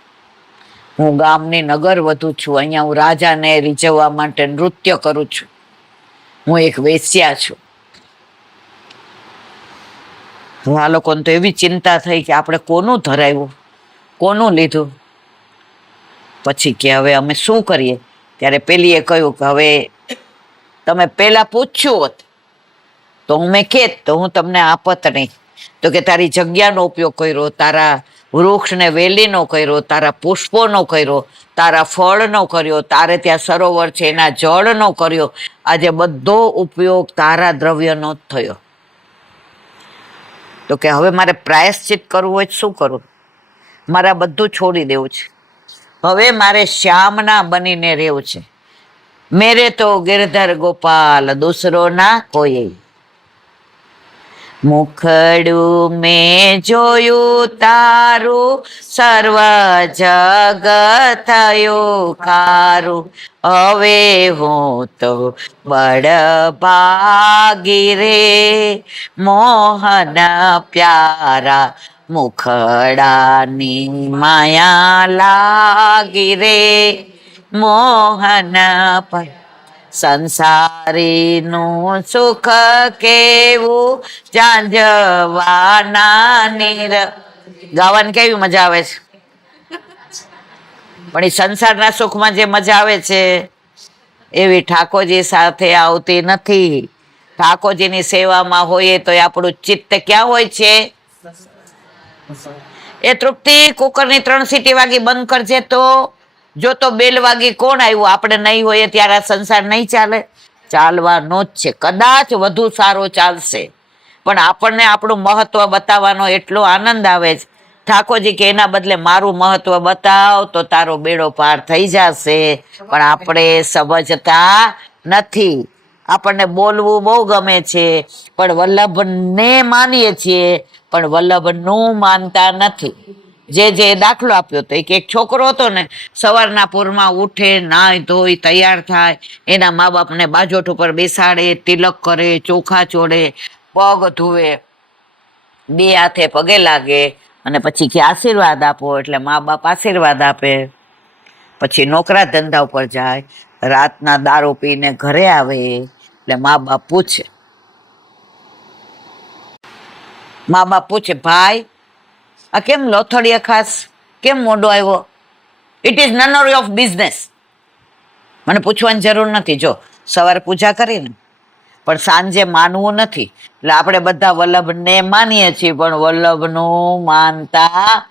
હું ગામની નગર વધુ છું, અહીંયા હું રાજાને રીઝવવા માટે નૃત્ય કરું છું, હું એક વેશ્યા છું. આ લોકોને તો એવી ચિંતા થઈ કે આપણે કોનું ધરાવ્યું, કોનું લીધું. પછી કે હવે અમે શું કરીએ? ત્યારે પેલીએ કહ્યું કે હવે તમે પેલા પૂછ્યું હોત તો હું મેં કહેત તો હું તમને આપત નહીં. તો કે તારી જગ્યાનો ઉપયોગ કર્યો, તારા વૃક્ષને વેલીનો કર્યો, તારા પુષ્પોનો કર્યો, તારા ફળનો કર્યો, તારે ત્યાં સરોવર છે એના જળનો કર્યો, આજે બધો ઉપયોગ તારા દ્રવ્યનો જ થયો. તો કે હવે મારે પ્રાયશ્ચિત કરવું હોય શું કરું? મારે બધું છોડી દેવું છે, હવે મારે શ્યામના બનીને રહેવું છે. મેરે તો ગિરધર ગોપાલ દૂસરો ના કોઈ. મુખડું મેં જોયું તારું, સર્વ જગ થયું ખારું, હવે હું તો બળભાગી રે, મોહન પ્યારા મુખડાની માયા લાગી રે, મોહન સંસારીનું સુખ કેવું, જાંજવાના નીર. ગાવાની કેવી મજા આવે છે, પણ એ સંસારના સુખમાં જે મજા આવે છે એવી ઠાકોરજી સાથે આવતી નથી. ઠાકોરજીની સેવામાં હોઈએ તો આપણું ચિત્ત ક્યાં હોય છે? એ તૃપ્તિ, કુકરની 3 સીટી વાગી બંધ કરજે તો જો તો બેલ વાગી કોણ આવ્યું, આપણે નહીં હોઈએ ત્યારે આ સંસાર નહીં ચાલે, ચાલવાનો જ છે. કદાચ વધુ સારો ચાલશે, પણ આપણને આપણું મહત્વ બતાવવાનો એટલો આનંદ આવે છે. ઠાકોરજી કે એના બદલે મારું મહત્વ બતાવ તો તારો બેડો પાર થઈ જશે, પણ આપણે સમજતા નથી. આપણને બોલવું બહુ ગમે છે, પણ વલ્લભને માનીએ છીએ, પણ વલ્લભનું માનતા નથી. જે દાખલો આપ્યો તો એક છોકરો હતો ને, સવારના પૂરમાં ઉઠે, નાય ધોઈ તૈયાર થાય, એના મા બાપને બાજોટ ઉપર બેસાડે, તિલક કરે, ચોખા ચોડે, પગ ધુવે, 2 હાથે પગે લાગે અને પછી કે આશીર્વાદ આપો, એટલે મા બાપ આશીર્વાદ આપે. પછી નોકરા ધંધા ઉપર જાય, રાતના દારૂ પીને ઘરે આવે, એટલે મા બાપ પૂછે ભાઈ આ કેમ લોથડીયા ખાસ, કેમ મોડો આવ્યો? It is none of business. મને પૂછવાની જરૂર નથી. જો સવારે પૂજા કરીને પણ સાંજે માનવું નથી. એટલે આપણે બધા વલ્લભને માનીએ છીએ, પણ વલ્લભનું માનતા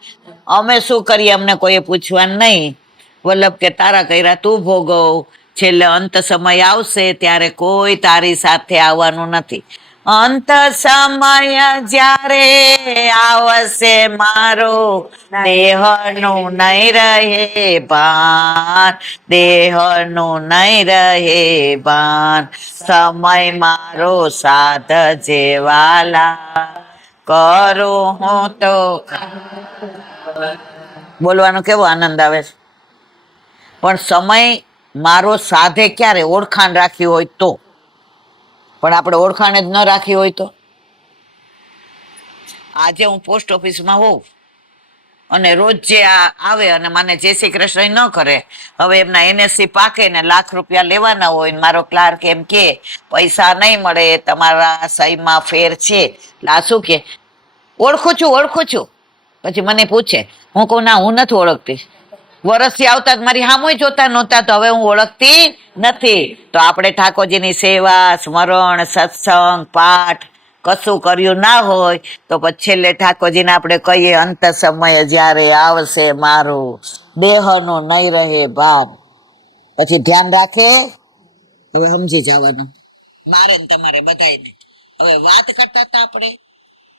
અમે શું કરીએ? અમને કોઈએ પૂછવાનું નહીં. વલ્લભ કે તારા કર્યા તું ભોગવ, છેલ્લે અંત સમય આવશે ત્યારે કોઈ તારી સાથે આવવાનું નથી. અંત સમય જ્યારે આવશે મારો દેહનું નહીં રહે ભાન, દેહનું નહીં રહે ભાન, સમય મારો સાથ જેવાલા કરું હું તો. બોલવાનો કેવો આનંદ આવે છે. પણ સમય મારો સાધે ક્યારે? ઓળખાણ રાખી હોય તો. પણ આપણે ઓળખાણ જ ન રાખી હોય તો. આજે હું પોસ્ટ ઓફિસમાં હોઉં અને રોજ જે આવે અને મને જય શ્રી કૃષ્ણ ન કરે, હવે એમના NSC પાકે ને ₹1,00,000 લેવાના હોય, મારો ક્લાર્ક એમ કે પૈસા નહીં મળે, તમારા સહીમાં ફેર છે. આ શું કે ઓળખું છું. પછી મને પૂછે, હું કહું ના, હું નથી ઓળખતી. વર્ષથી આવતા મારી સામું જોતા નહોતા, તો હવે હું ઓળખતી નથી. તો આપણે ઠાકોરજીની સેવા, સ્મરણ, સત્સંગ, પાઠ કશું કર્યું ના હોય તો પછી છેલ્લે ઠાકોરજીને આપણે કહીએ, અંત સમય જ્યારે આવશે મારું દેહનું નહીં રહે ભાન. પછી ધ્યાન રાખે. હવે સમજી જવાનું મારે ને તમારે બધાને. હવે વાત કરતા હતા આપણે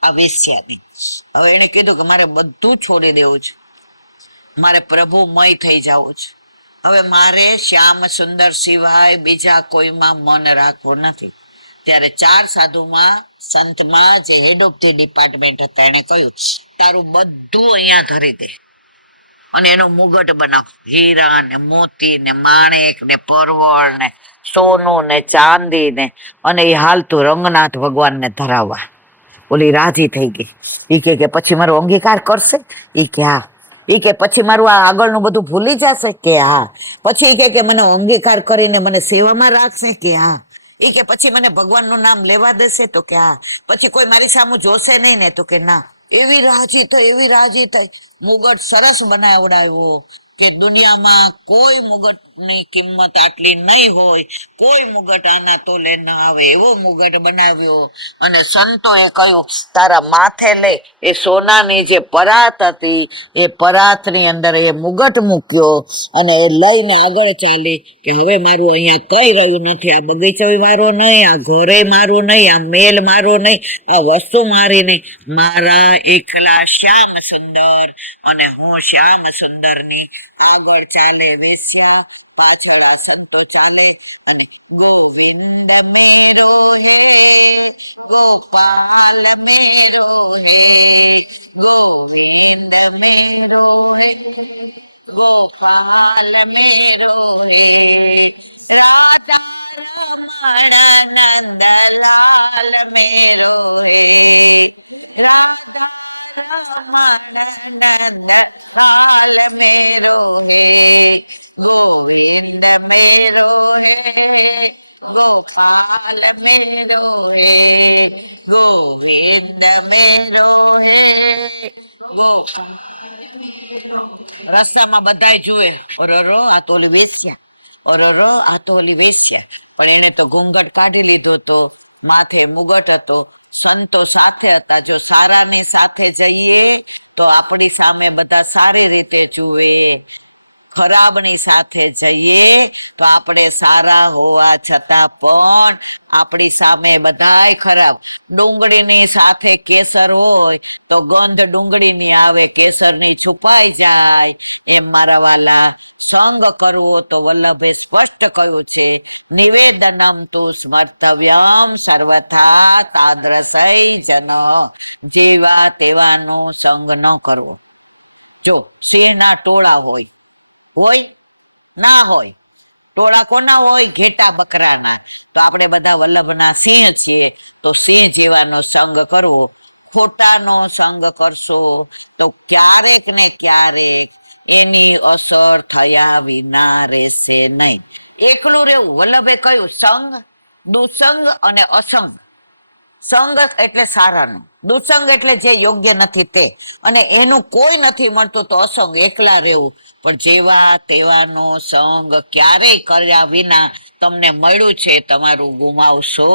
આ વેશ્યાની. હવે એને કીધું કે મારે બધું છોડી દેવું છે, મારે પ્રભુમય થઈ જવું છે. હવે મારે શ્યામ સુંદર સિવાય બીજા કોઈમાં મન રાખવું નથી. ત્યારે 4 સાધુમાં, સંતમાં જે હેડ ઓફ ધી ડિપાર્ટમેન્ટ હતા, એને કહ્યું તારું બધું અહીંયા ધરી દે અને એનો મુગટ બનાવ, હીરા ને મોતી ને માણેક ને પરવળ ને સોનું ને ચાંદી ને, અને એ હાલતું રંગનાથ ભગવાનને ધરાવવા. ઓલી રાજી થઈ ગઈ. ઈ કે પછી મારો અંગીકાર કરશે? ઈ કે હા. ઈ કે પછી મારું આ આગળનું બધું ભૂલી જશે? કે હા. પછી ઈ કે મને અંગીકાર કરીને મને સેવામાં રાખશે? કે હા. ઈ કે પછી મને ભગવાનનું નામ લેવા દેશે? તો કે હા. પછી કોઈ મારી સામે જોશે નહીં ને? તો કે ના. એવી રાજી થઈ. મુગટ સરસ બનાવડાવ્યો કે દુનિયામાં કોઈ મુગટની કિંમત આટલી નહીં હોય, કોઈ મુગટ આના તોલે ન આવે એવો મુગટ બનાવ્યો. અને સંતોએ કહ્યું તારા માથે લે. એ સોનાની જે પરાત હતી એ પરાતની અંદર એ મુગટ મૂક્યો અને એ લઈને આગળ ચાલી કે હવે મારું અહીંયા કઈ રહ્યું નથી. આ બગીચો મારો નહીં, આ ઘોરે મારું નહીં, આ મેલ મારો નહીં, આ વસ્તુ મારી નહીં. મારા એકલા શ્યામ સુંદર, અને હું શ્યામ સુંદર ની આગળ ચાલે વેશ્યા, પાછળ આ સંતો ચાલે. અને ગોવિંદ મેરો હે, ગોપાલ મેરો હે, ગોવિંદ મેરો હે, ગોપાલ મેરો હે, રાધા રમણ નંદલાલ મેરો હે, રાધા નંદ લાલ મેરો હે, ગોવિંદ મેરો હે, ગોપાલ મેરો હે, ગોવિંદ મેરો હે, ગોપાલ. રસ્તામાં બધા જુએ, ઓરો આ તો ઓલી વેશ્યા, ઓરો આ તો ઓલી વેશ્યા. પણ એને તો ઘૂંઘટ કાઢી લીધો તો, માથે મુગટ હતો, સંતો સાથે હતા. જો સારાની સાથે જઈએ તો આપણી સામે બધા સારી રીતે જુએ, ખરાબની સાથે જઈએ તો આપણે સારા હોવા છતાં પણ આપણી સામે બધાય ખરાબ. ડુંગળીની સાથે કેસર હોય તો ગંધ ડુંગળીની આવે, કેસરની છુપાઈ જાય. એમ મારા વાલા, સંગ કરવો તો વલ્લભે સ્પષ્ટ કહ્યું છે, નિવેદનમ તુ સ્મર્તવ્યમ સર્વથા તાદ્રસય જન. જેવા તેવાનો સંગ ન કરવો. જો સિંહના ટોળા હોય ના હોય, ટોળા કોના હોય? ઘેટા બકરાના. તો આપણે બધા વલ્લભના સિંહ છીએ, તો સિંહ જેવાનો સંગ કરવો. ખોટાનો સંગ કરશો તો ક્યારેક ને ક્યારેક એની અસર થયા વિના રહેશે નહીં. એકલું રહેવું. વલ્લભે કહ્યું સંગ, દુસંગ અને અસંગ. સંગ એટલે સારાનું, દુસંગ એટલે જે યોગ્ય નથી તે, અને એનું કોઈ નથી મળતું તો અસંગ, એકલા રહેવું. પણ જેવા તેવાનો સંગ ક્યારેય કર્યા વિના તમને મળ્યું છે, તમારું ગુમાવશો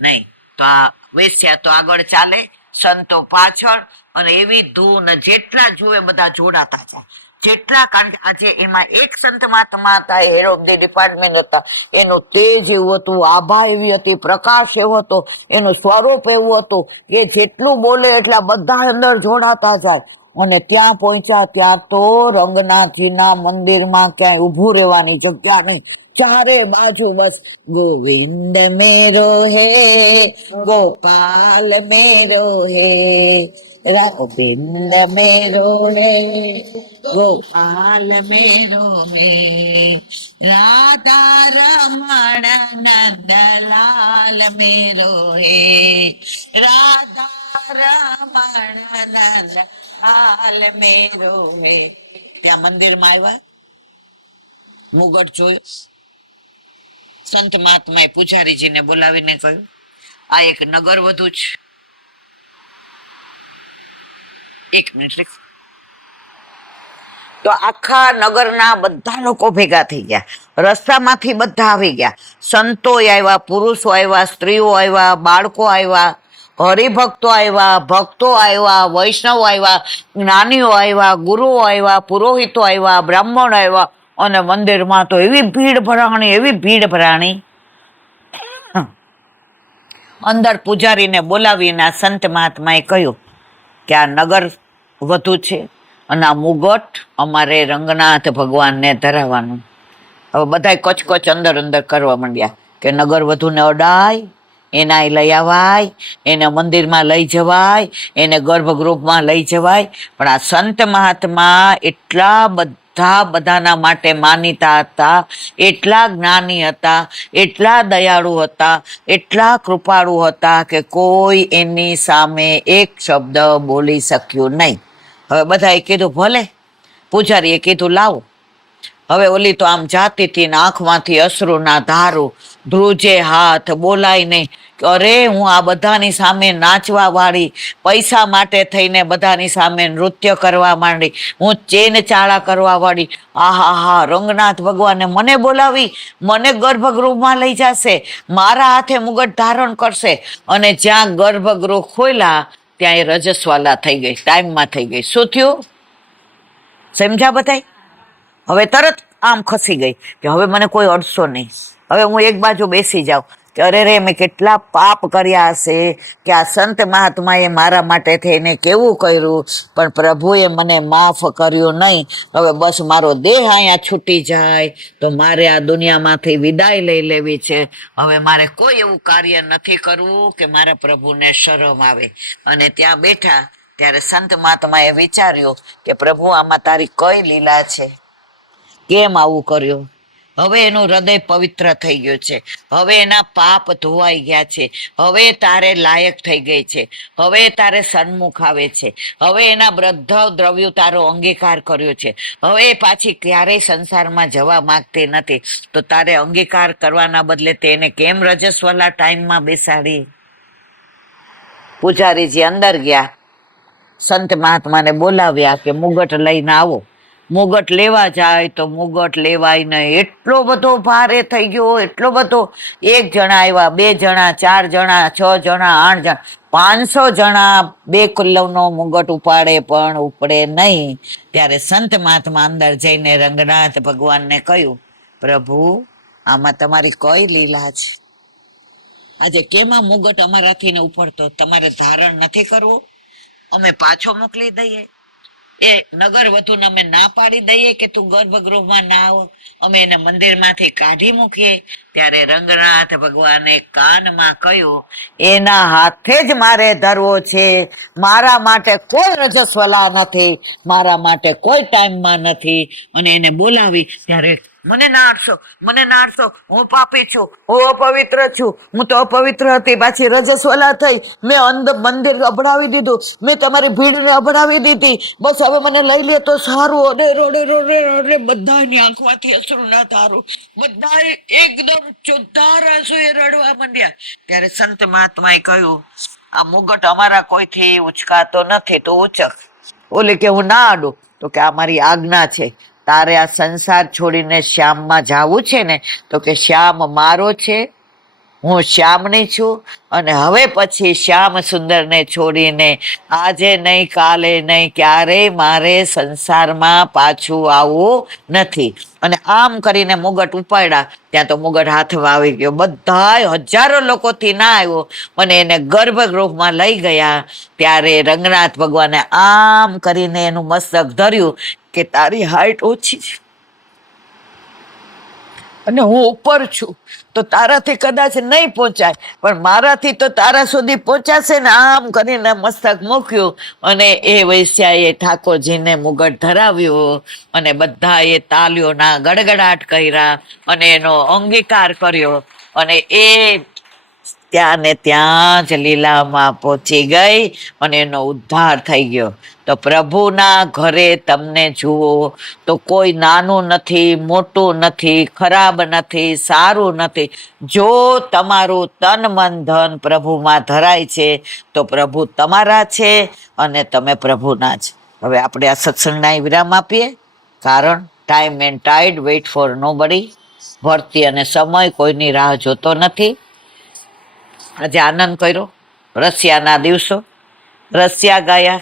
નહીં. તો આ વેશ્યા તો આગળ ચાલે, સંતો પાછળ, અને એવી ધૂન જેટલા જુએ બધા જોડાતા જાય. જેટલા કારણ કે આજે એમાં એક સંત મહાત્મા હતા, હેડ ઓફ ધી ડિપાર્ટમેન્ટ હતા, એનું તેજ એવું હતું, આભા એવી હતી, પ્રકાશ એવો હતો, એનું સ્વરૂપ એવું હતું કે જેટલું બોલે એટલા બધા અંદર જોડાતા જાય. અને ત્યાં પહોંચ્યા ત્યાં તો રંગનાથજીના મંદિરમાં ક્યાંય ઊભું રહેવાની જગ્યા નહીં, ચારે બાજુ બસ ગોવિંદ મેરો હે, ગોપાલ મેરો હે, ગોવિંદ મેરો હે, ગોપાલ મેરો હે, રાધા રમણ નંદલાલ મેરો હે, રાધા રમણ નંદલાલ મેરો હે. ત્યાં મંદિરમાં આવ્યા, મુગટ જોયો, સંત મહાત્માએ પૂજારીજીને બોલાવીને કહ્યું, આ એક નગર વધુ છે. એક મિનિટ. તો આખા નગરના બધા લોકો ભેગા થઈ ગયા, રસ્તામાંથી બધા આવી ગયા, સંતો આવ્યા, પુરુષો આવ્યા, સ્ત્રીઓ આવ્યા, બાળકો આવ્યા, હરિભક્તો આવ્યા, ભક્તો આવ્યા, વૈષ્ણવ આવ્યા, જ્ઞાનીઓ આવ્યા, ગુરુઓ આવ્યા, પુરોહિતો આવ્યા, બ્રાહ્મણ આવ્યા. અને મંદિરમાં તો એવી ભીડ ભરાણી, એવી ભીડ ભરાણી. અંદર પૂજારીને બોલાવીને સંત મહાત્માએ કહ્યું કે આ નગર વધુ છે અને આ મુગટ અમારે રંગનાથ ભગવાનને ધરાવવાનું. હવે બધા કચકચ અંદર અંદર કરવા માંડ્યા કે નગર વધુને અડાય, એના લઈ આવાય, એને મંદિરમાં લઈ જવાય, એને ગર્ભગૃહમાં લઈ જવાય. પણ આ સંત મહાત્મા એટલા બધાના માટે માનીતા હતા, એટલા જ્ઞાની હતા, એટલા દયાળુ હતા, એટલા કૃપાળુ હતા કે કોઈ એની સામે એક શબ્દ બોલી શક્યું નહીં. હવે બધાએ કીધું ભલે. પૂજારીએ કીધું લાવો. હવે ઓલી તો આમ જાતી હતી ને આંખમાંથી અશ્રુના ધારું, ધ્રુજે હાથ, બોલાય નહીં. અરે હું આ બધાની સામે નાચવા વાળી, પૈસા માટે થઈને બધાની સામે નૃત્ય કરવા માંડી, હું ચેન ચાળા કરવા વાળી, આહા હા, રંગનાથ ભગવાને મને બોલાવી, મને ગર્ભગૃહમાં લઈ જશે, મારા હાથે મુગટ ધારણ કરશે. અને જ્યાં ગર્ભગૃહ ખોલ્યા ત્યાં એ રજસ્વાલા થઈ ગઈ, ટાઈમમાં થઈ ગઈ. શું થયું સમજ્યા બધાય? હવે તરત આમ ખસી ગઈ કે હવે મને કોઈ અડશો નહીં, હવે હું એક બાજુ બેસી જાઉં કે અરે રે મેં કેટલા પાપ કર્યા હશે કે આ સંત મહાત્માએ મારા માટે થઈને કેવું કર્યું, પણ પ્રભુએ મને માફ કર્યું નહીં. હવે બસ મારો દેહ અહીંયા છૂટી જાય તો મારે આ દુનિયામાંથી વિદાય લઈ લેવી છે. હવે મારે કોઈ એવું કાર્ય નથી કરવું કે મારા પ્રભુને શરમ આવે. અને ત્યાં બેઠા ત્યારે સંત મહાત્માએ વિચાર્યું કે પ્રભુ આમાં તારી કઈ લીલા છે, કેમ આવું કર્યું? હવે એનું હૃદય પવિત્ર થઈ ગયું છે, હવે એના પાપ ધોવાઈ ગયા છે, હવે તારે લાયક થઈ ગઈ છે, હવે તારે સન્મુખ આવે છે, હવે એના બધા દ્રવ્યો તારો અંગીકાર કર્યો છે, હવે પાછી ક્યારેય સંસારમાં જવા માંગતી નથી. તો તારે અંગીકાર કરવાના બદલે તેને કેમ રજસ્વલા ટાઈમમાં બેસાડી? પૂજારીજી અંદર ગયા, સંત મહાત્માને બોલાવ્યા કે મુગટ લઈને આવો. મુગટ લેવા જાય તો મુગટ લેવાય નહીં, એટલો બધો ભારે થઈ ગયો, એટલો બધો. 1 જણા આવ્યા, 2 જણા, 4 જણા, 6 જણા, 8 જણા, 500 જણા 2 કિલોનો મુગટ ઉપાડે પણ ઉપડે નહીં. ત્યારે સંત મહાત્મા અંદર જઈને રંગનાથ ભગવાનને કહ્યું, પ્રભુ આમાં તમારી કઈ લીલા છે? આજે કેમાં મુગટ અમારાથી ને ઉપડતો? તમારે ધારણ નથી કરવું? અમે પાછો મોકલી દઈએ? એ નગર વધુને અમે ના પાડી દઈએ કે તું ગર્ભગૃહમાં ના આવો? અમે એને મંદિરમાંથી કાઢી મૂકીએ? ત્યારે રંગનાથ ભગવાને કાનમાં કહ્યું, એના હાથે જ મારે ધરવો છે. મારા માટે કોઈ રજસ્વલા નથી, મારા માટે કોઈ ટાઈમમાં નથી. અને એને બોલાવી ત્યારે મને ના અડશો, મને ના અડશો, હું પાપી છું, હું અપવિત્ર છું, હું તો અપવિત્ર હતી, પાછી રજસ્વલા થઈ, મેં મંદિર અભડાવી દીધું, મેં તમારી ભીડને અભડાવી દીધી, બસ હવે મને લઈ લે તો સારું. અને રોડે રોડે રોડે બધાની આંખમાંથી અશ્રુના ધારું, બધા એકદમ ચોધાર આંસુએ રડવા માંડ્યા. ત્યારે સંત મહાત્માએ કહ્યું, આ મુગટ અમારા કોઈથી ઉચકાતો નથી, તો ઉચક. ઓલે કે હું ના આડું, તો કે આ મારી આજ્ઞા છે, તારે આ સંસાર છોડીને શ્યામમાં જાવું છે ને, તો કે શ્યામ મારો છે, હું શ્યામની છું અને હવે પછી શ્યામ સુંદરને છોડીને આજે નહીં, કાલે નહીં, ક્યારેય મારે સંસારમાં પાછું આવવું નથી. અને આમ કરીને મુગટ ઉપાડ્યા, ત્યાં તો મુગટ હાથમાં આવી ગયો. બધાય હજારો લોકોથી ના આવ્યો, મને એને ગર્ભગૃહમાં લઈ ગયા. ત્યારે રંગનાથ ભગવાને આમ કરીને એનું મસ્તક ધર્યું કે તારી હાઈટ ઓછી છે અને હું ઉપર છું, તો તારાથી કદાચ નહીં પહોંચાય, પણ મારાથી તો તારા સુધી પહોંચાશે ને. આમ કરીને મસ્તક મૂક્યું અને એ વૈશ્યાએ ઠાકોરજીને મુગટ ધરાવ્યું અને બધાએ તાલીઓના ગડગડાટ કર્યા અને એનો અંગીકાર કર્યો અને એ ત્યાં ને ત્યાં જ લીલામાં પહોંચી ગઈ અને એનો ઉદ્ધાર થઈ ગયો. તો પ્રભુના ઘરે તમને જુઓ તો કોઈ નાનું નથી, મોટું નથી, ખરાબ નથી, સારું નથી. જો તમારું તન મન ધન પ્રભુમાં ધરાય છે તો પ્રભુ તમારા છે અને તમે પ્રભુના છે. હવે આપણે આ સત્સંગના વિરામ આપીએ, કારણ time and ટાઈડ weight four nobody. ભરતી અને સમય કોઈની રાહ જોતો નથી. આજે આનંદ કર્યો. રશિયાના દિવસો, રશિયા ગયા,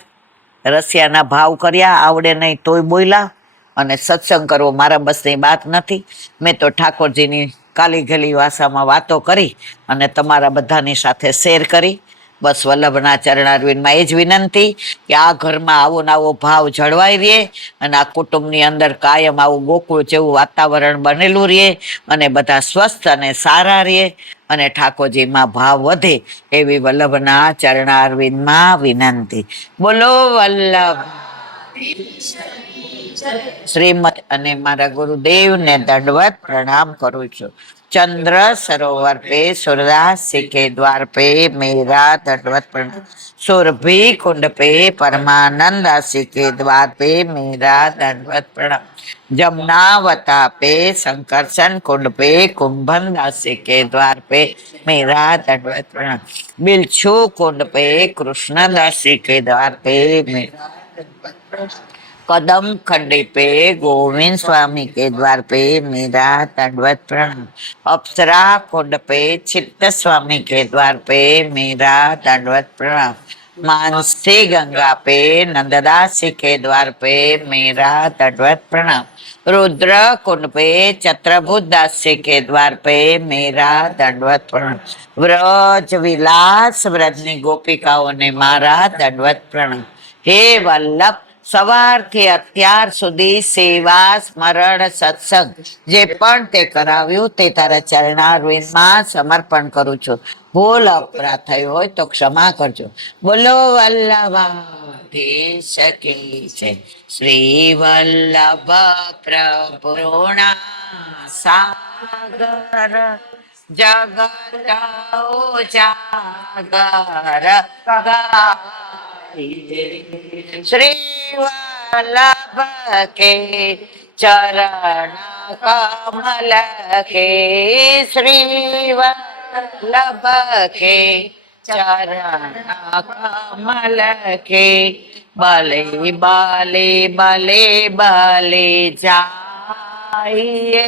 રશિયાના ભાવ કર્યા, આવડે નહીં તોય બોલ્યા. અને સત્સંગ કરવો મારા બસની વાત નથી. મેં તો ઠાકોરજીની કાલી ગલી ભાષામાં વાતો કરી અને તમારા બધાની સાથે શેર કરી. બસ વલ્લભના ચરણારવિંદમાં એ જ વિનંતી કે આ ઘરમાં આવો ને આવો ભાવ જળવાઈ રહે અને આ કુટુંબની અંદર કાયમ આવું ગોકુળ જેવું વાતાવરણ બનેલું રહે અને બધા સ્વસ્થ અને સારા રહે અને ઠાકોરજીમાં ભાવ વધે એવી વલ્લભના ચરણારવિંદમાં વિનંતી. બોલો વલ્લભ શ્રીમદ. અને મારા ગુરુદેવને દંડવત પ્રણામ કરું છું. चंद्र सरोवर पे सूरदास के द्वार पे मेरा दंडवत प्रणाम. सुरभि कुंड पे परमानंद के द्वार पे मेरा दंडवत प्रणाम. जमुनावता पे संकर्षण कुंड पे कुंभन दास के द्वार पे मेरा दंडवत प्रणाम. बिलछू कुंड पे कृष्ण दास के द्वार पे मेरा कदम खंडी पे गोविंद स्वामी के द्वार पे मेरा दंडवत प्रणाम. अप्सरा कुंड पे चित्त स्वामी के द्वार पे मेरा दंडवत प्रणाम. मानसी गंगा पे नंददास के द्वार पे मेरा दंडवत प्रणाम. रुद्र कुंड पे चत्रभुज दास के द्वार पे मेरा दंडवत प्रणाम. व्रज विलास व्रजनी गोपिकाओं ने मारा दंडवत प्रणाम. हे वल्लभ, સવારથી અત્યાર સુધી સેવા, સ્મરણ, સત્સંગ જે પણ તે કરાવ્યું તે તારા ચરણારવિંદમાં સમર્પણ કરું છું. ભૂલ અપરાધ થયો હોય તો ક્ષમા કરજો. બોલો વલ્લભાધીશ કી જય. શ્રી વલ્લભ પ્રભુના સાગર જગત ઉજાગર श्री वल्लभ के चरण कमल के. श्री वल्लभ के चरण कमल के. बले बले बले बले जाइए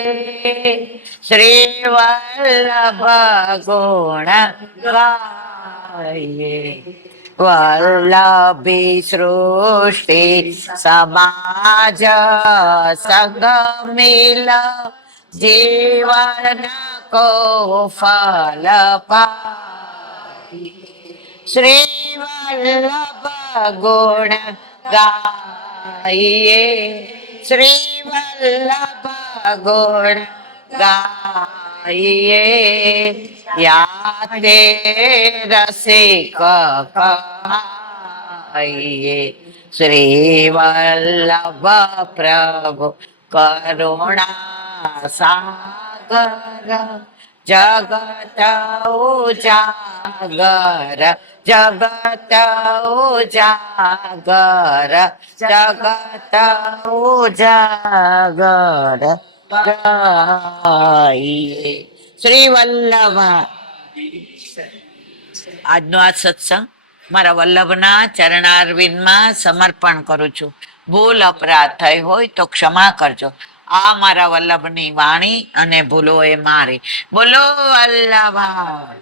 श्री वल्लभ गुण गाइए. वल्लभी सृष्टि समाज संग मिल जीवन को फल पाई. श्री वल्लभ गुण गाइए श्री वल्लभ गुण गाइए. याते रसिक कहाइए श्री वल्लभ प्रभु करुणा सागर. जगत उजागर जगत उजागर जगत उजागर गाइए શ્રી વલ્લભ. આજનો આ સત્સંગ મારા વલ્લભના ચરણારવિંદમાં સમર્પણ કરું છું. ભૂલ અપરાધ થઈ હોય તો ક્ષમા કરજો. આ મારા વલ્લભની વાણી અને ભૂલો એ મારી. બોલો વલ્લભા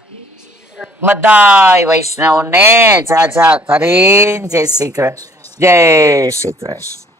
બધા વૈષ્ણવને જા જા કરીને જય શ્રી કૃષ્ણ, જય શ્રી કૃષ્ણ.